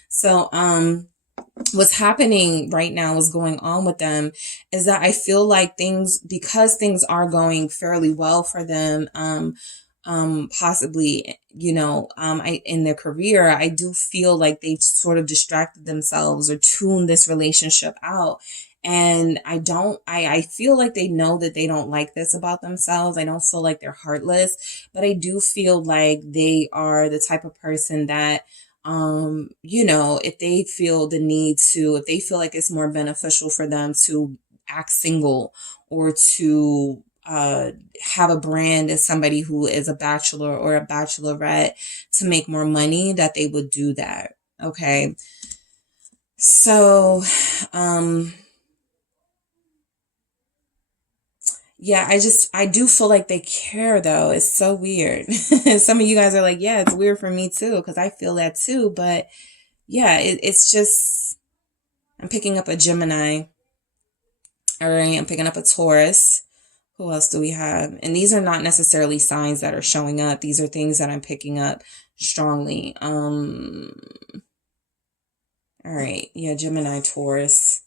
So, what's happening right now, what's going on with them is that I feel like because things are going fairly well for them, possibly, in their career, I do feel like they've sort of distracted themselves or tuned this relationship out. And I feel like they know that they don't like this about themselves. I don't feel like they're heartless, but I do feel like they are the type of person that, if they feel the need to, if they feel like it's more beneficial for them to act single or to have a brand as somebody who is a bachelor or a bachelorette to make more money, that they would do that. Okay. So, yeah, I do feel like they care though. It's so weird. Some of you guys are like, yeah, it's weird for me too, because I feel that too. But yeah, it's just, I'm picking up a Gemini. All right, I'm picking up a Taurus. Who else do we have? And these are not necessarily signs that are showing up. These are things that I'm picking up strongly. All right, yeah, Gemini, Taurus.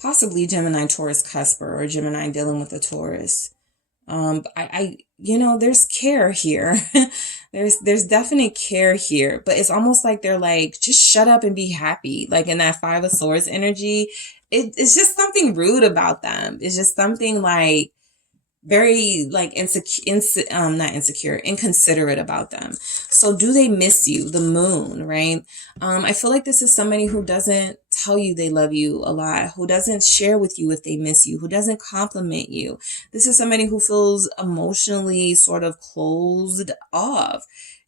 possibly Gemini, Taurus, cusper, or Gemini dealing with a Taurus. You know, there's care here. there's definite care here, but it's almost like they're like, just shut up and be happy. Like in that Five of Swords energy, it's just something rude about them. It's just something like very like not insecure, inconsiderate about them. So do they miss you? The Moon, right? I feel like this is somebody who doesn't tell you they love you a lot, who doesn't share with you if they miss you, who doesn't compliment you. This is somebody who feels emotionally sort of closed off.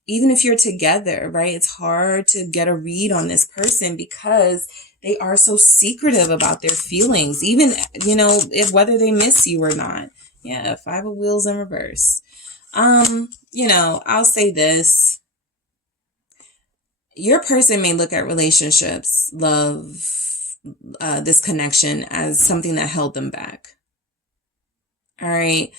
Even if you're together, right? It's hard to get a read on this person because they are so secretive about their feelings, even, you know, if whether they miss you or not. Yeah, Five of Wheels in reverse. You know, I'll say this. Your person may look at relationships, love, this connection as something that held them back. All right.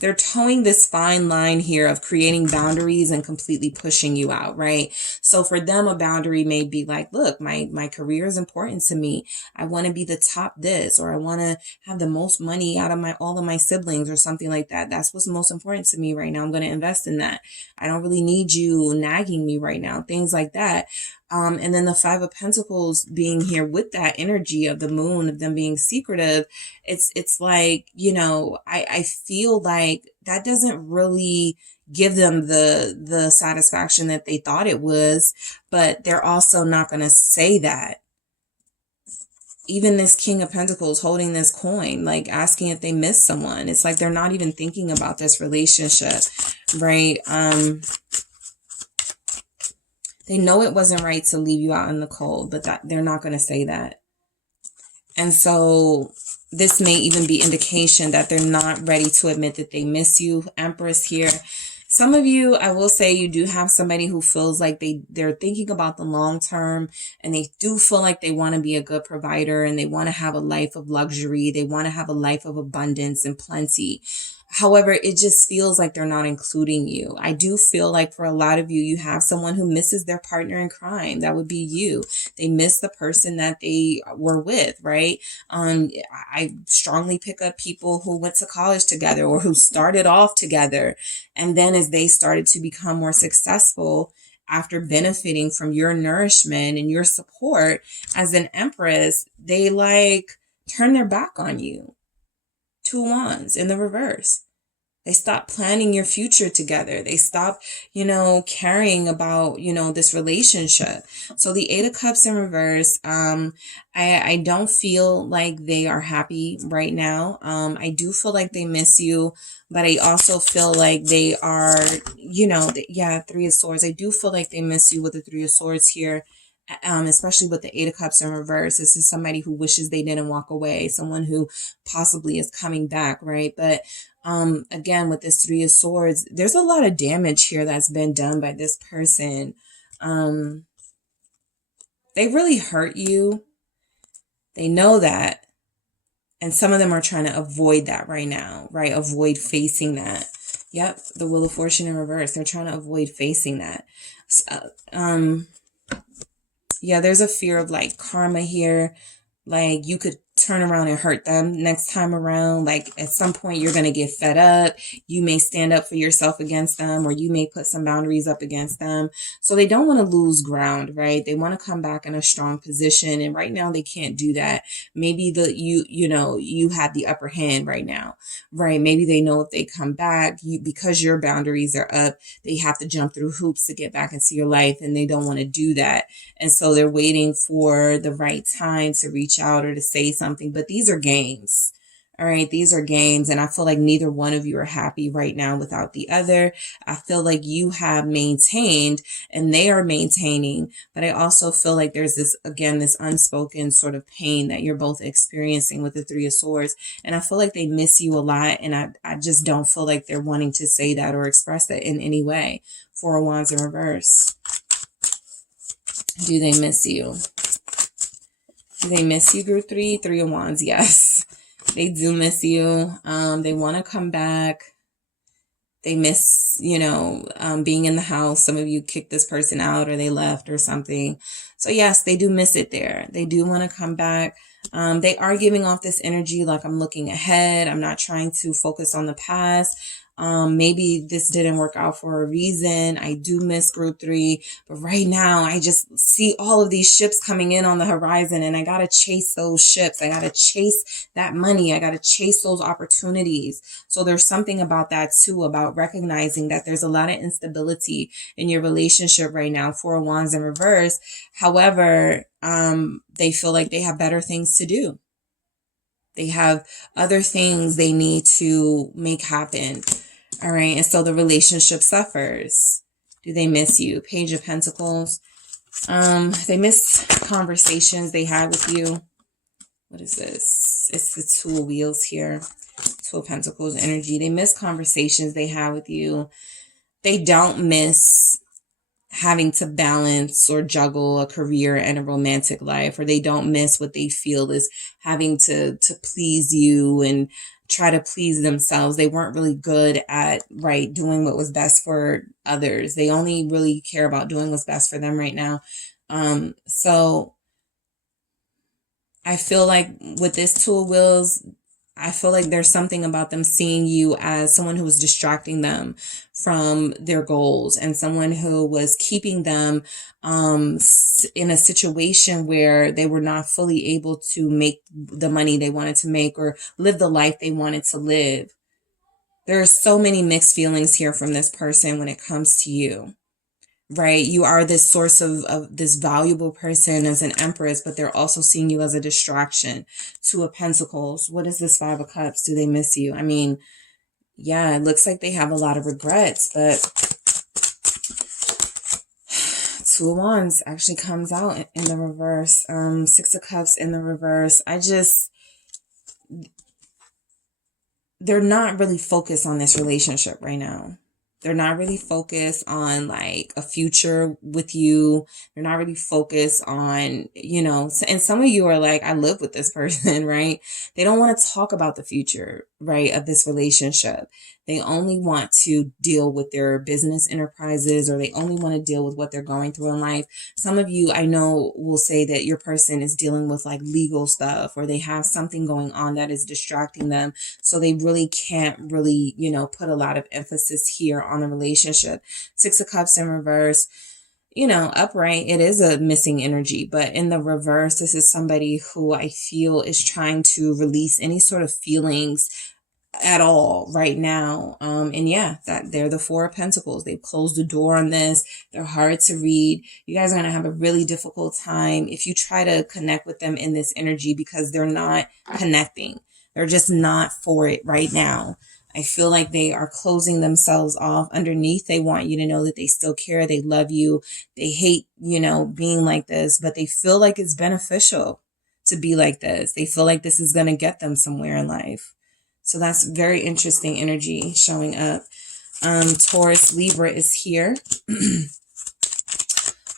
They're towing this fine line here of creating boundaries and completely pushing you out, right? So for them, a boundary may be like, look, my career is important to me. I want to be the top this, or I want to have the most money out of all of my siblings or something like that. That's what's most important to me right now. I'm going to invest in that. I don't really need you nagging me right now. Things like that. And then the Five of Pentacles being here with that energy of the Moon, of them being secretive. It's like, you know, I feel like that doesn't really give them the satisfaction that they thought it was, but they're also not going to say that. Even this King of Pentacles holding this coin, like asking if they miss someone. It's like they're not even thinking about this relationship, right? They know it wasn't right to leave you out in the cold, but that they're not going to say that. And so this may even be indication that they're not ready to admit that they miss you. Empress here. Some of you, I will say, you do have somebody who feels like they're thinking about the long term, and they do feel like they want to be a good provider, and they want to have a life of luxury. They want to have a life of abundance and plenty. However, it just feels like they're not including you. I do feel like for a lot of you, you have someone who misses their partner in crime. That would be you. They miss the person that they were with, right? I strongly pick up people who went to college together or who started off together. And then as they started to become more successful, after benefiting from your nourishment and your support as an Empress, they like turn their back on you. Two Wands in the reverse. They stop planning your future together. They stop, you know, caring about, you know, this relationship. So the Eight of Cups in reverse, I don't feel like they are happy right now. I do feel like they miss you, but I also feel like they are, you know, Three of Swords. I do feel like they miss you with the Three of Swords here. Especially with the Eight of Cups in reverse. This is somebody who wishes they didn't walk away, someone who possibly is coming back, right? But again, with this Three of Swords, there's a lot of damage here that's been done by this person. They really hurt you. They know that. And some of them are trying to avoid that right now, right? Avoid facing that. Yep, the Wheel of Fortune in reverse. They're trying to avoid facing that. Yeah, there's a fear of like karma here. Like you could turn around and hurt them next time around. Like at some point you're going to get fed up. You may stand up for yourself against them, or you may put some boundaries up against them. So they don't want to lose ground, right? They want to come back in a strong position. And right now they can't do that. Maybe you have the upper hand right now, right? Maybe they know if they come back, because your boundaries are up, they have to jump through hoops to get back into your life, and they don't want to do that. And so they're waiting for the right time to reach out or to say something. But these are games. All right. These are games. And I feel like neither one of you are happy right now without the other. I feel like you have maintained and they are maintaining. But I also feel like there's this unspoken sort of pain that you're both experiencing with the Three of Swords. And I feel like they miss you a lot. And I just don't feel like they're wanting to say that or express that in any way. Four of Wands in reverse. Do they miss you? Do they miss you, Group 3? Three of Wands, yes. They do miss you. They want to come back. They miss you know, being in the house. Some of you kicked this person out or they left or something. So yes, they do miss it there. They do want to come back. They are giving off this energy like I'm looking ahead. I'm not trying to focus on the past. Maybe this didn't work out for a reason. I do miss group 3, but right now I just see all of these ships coming in on the horizon and I got to chase those ships. I got to chase that money. I got to chase those opportunities. So there's something about that too, about recognizing that there's a lot of instability in your relationship right now. 4 of Wands in reverse. However, they feel like they have better things to do. They have other things they need to make happen. All right. And so the relationship suffers. Do they miss you? Page of Pentacles. They miss conversations they had with you. What is this? It's the 2 of Wheels here. 2 of Pentacles energy. They miss conversations they had with you. They don't miss having to balance or juggle a career and a romantic life, or they don't miss what they feel is having to please you and try to please themselves. They weren't really good at, right, doing what was best for others. They only really care about doing what's best for them right now. So I feel like with this 2 of Wheels, I feel like there's something about them seeing you as someone who was distracting them from their goals and someone who was keeping them in a situation where they were not fully able to make the money they wanted to make or live the life they wanted to live. There are so many mixed feelings here from this person when it comes to you. Right? You are this source of this valuable person as an Empress, but they're also seeing you as a distraction. 2 of Pentacles. What is this 5 of Cups? Do they miss you? I mean, yeah, it looks like they have a lot of regrets, but 2 of Wands actually comes out in the reverse. 6 of Cups in the reverse. They're not really focused on this relationship right now. They're not really focused on like a future with you. They're not really focused on, you know, and some of you are like, I live with this person, right? They don't want to talk about the future, right, of this relationship. They only want to deal with their business enterprises, or they only want to deal with what they're going through in life. Some of you I know will say that your person is dealing with like legal stuff, or they have something going on that is distracting them. So they really can't really, you know, put a lot of emphasis here on the relationship. 6 of Cups in reverse. You know, upright, it is a missing energy, but in the reverse, this is somebody who I feel is trying to release any sort of feelings at all right now. And yeah, that they're the 4 of Pentacles. They've closed the door on this. They're hard to read. You guys are going to have a really difficult time if you try to connect with them in this energy, because they're not connecting. They're just not for it right now. I feel like they are closing themselves off underneath. They want you to know that they still care. They love you. They hate, you know, being like this, but they feel like it's beneficial to be like this. They feel like this is going to get them somewhere in life. So that's very interesting energy showing up. Taurus, Libra is here.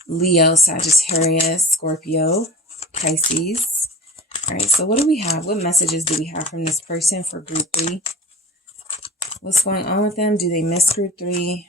Leo, Sagittarius, Scorpio, Pisces. All right, so what do we have? What messages do we have from this person for group 3? What's going on with them? Do they miss group 3?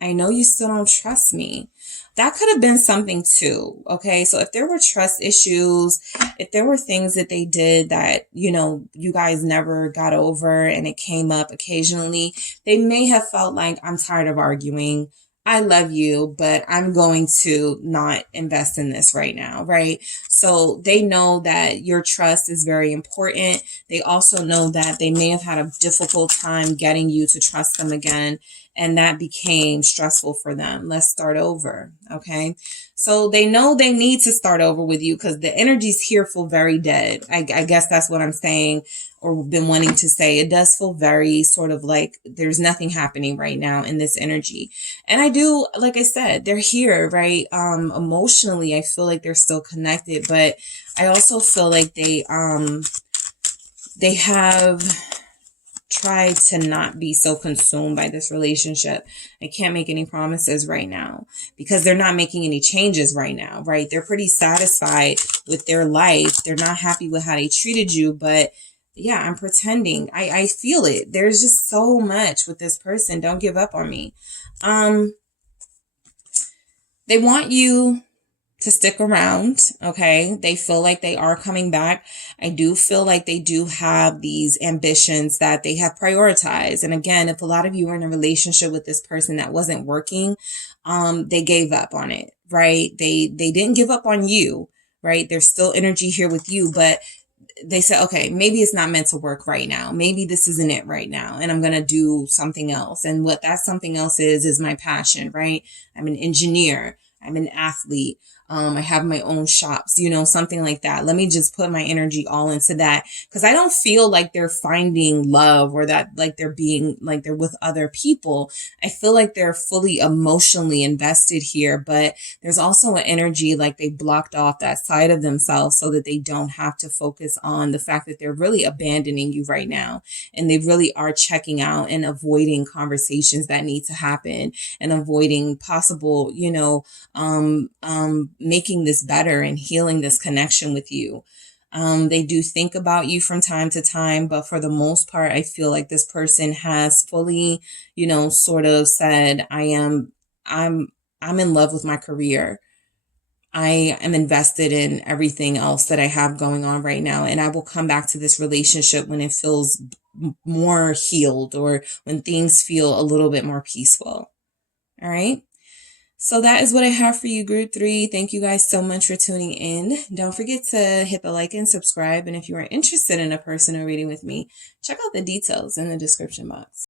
I know you still don't trust me. That could have been something too. Okay. So if there were trust issues, if there were things that they did that, you know, you guys never got over and it came up occasionally, they may have felt like, I'm tired of arguing. I love you, but I'm going to not invest in this right now, right? So they know that your trust is very important. They also know that they may have had a difficult time getting you to trust them again, and that became stressful for them. Let's start over, okay? So they know they need to start over with you because the energies here feel very dead. I guess that's what I'm saying, or been wanting to say. It does feel very sort of like there's nothing happening right now in this energy. And I do, like I said, they're here, right? Emotionally, I feel like they're still connected, but I also feel like they have tried to not be so consumed by this relationship. I can't make any promises right now because they're not making any changes right now, right? They're pretty satisfied with their life. They're not happy with how they treated you, but Yeah, I'm pretending. I feel it. There's just so much with this person. Don't give up on me. They want you to stick around, okay? They feel like they are coming back. I do feel like they do have these ambitions that they have prioritized. And again, if a lot of you are in a relationship with this person that wasn't working, they gave up on it, right? They didn't give up on you, right? There's still energy here with you, but they said, okay, maybe it's not meant to work right now. Maybe this isn't it right now. And I'm going to do something else. And what that something else is my passion, right? I'm an engineer. I'm an athlete. I have my own shops, you know, something like that. Let me just put my energy all into that, because I don't feel like they're finding love, or that like they're being like they're with other people. I feel like they're fully emotionally invested here, but there's also an energy like they blocked off that side of themselves so that they don't have to focus on the fact that they're really abandoning you right now. And they really are checking out and avoiding conversations that need to happen, and avoiding possible, you know, making this better and healing this connection with you. They do think about you from time to time, but for the most part, I feel like this person has fully, you know, sort of said, I'm in love with my career. I am invested in everything else that I have going on right now. And I will come back to this relationship when it feels more healed, or when things feel a little bit more peaceful. All right. So that is what I have for you, Group 3. Thank you guys so much for tuning in. Don't forget to hit the like and subscribe. And if you are interested in a personal reading with me, check out the details in the description box.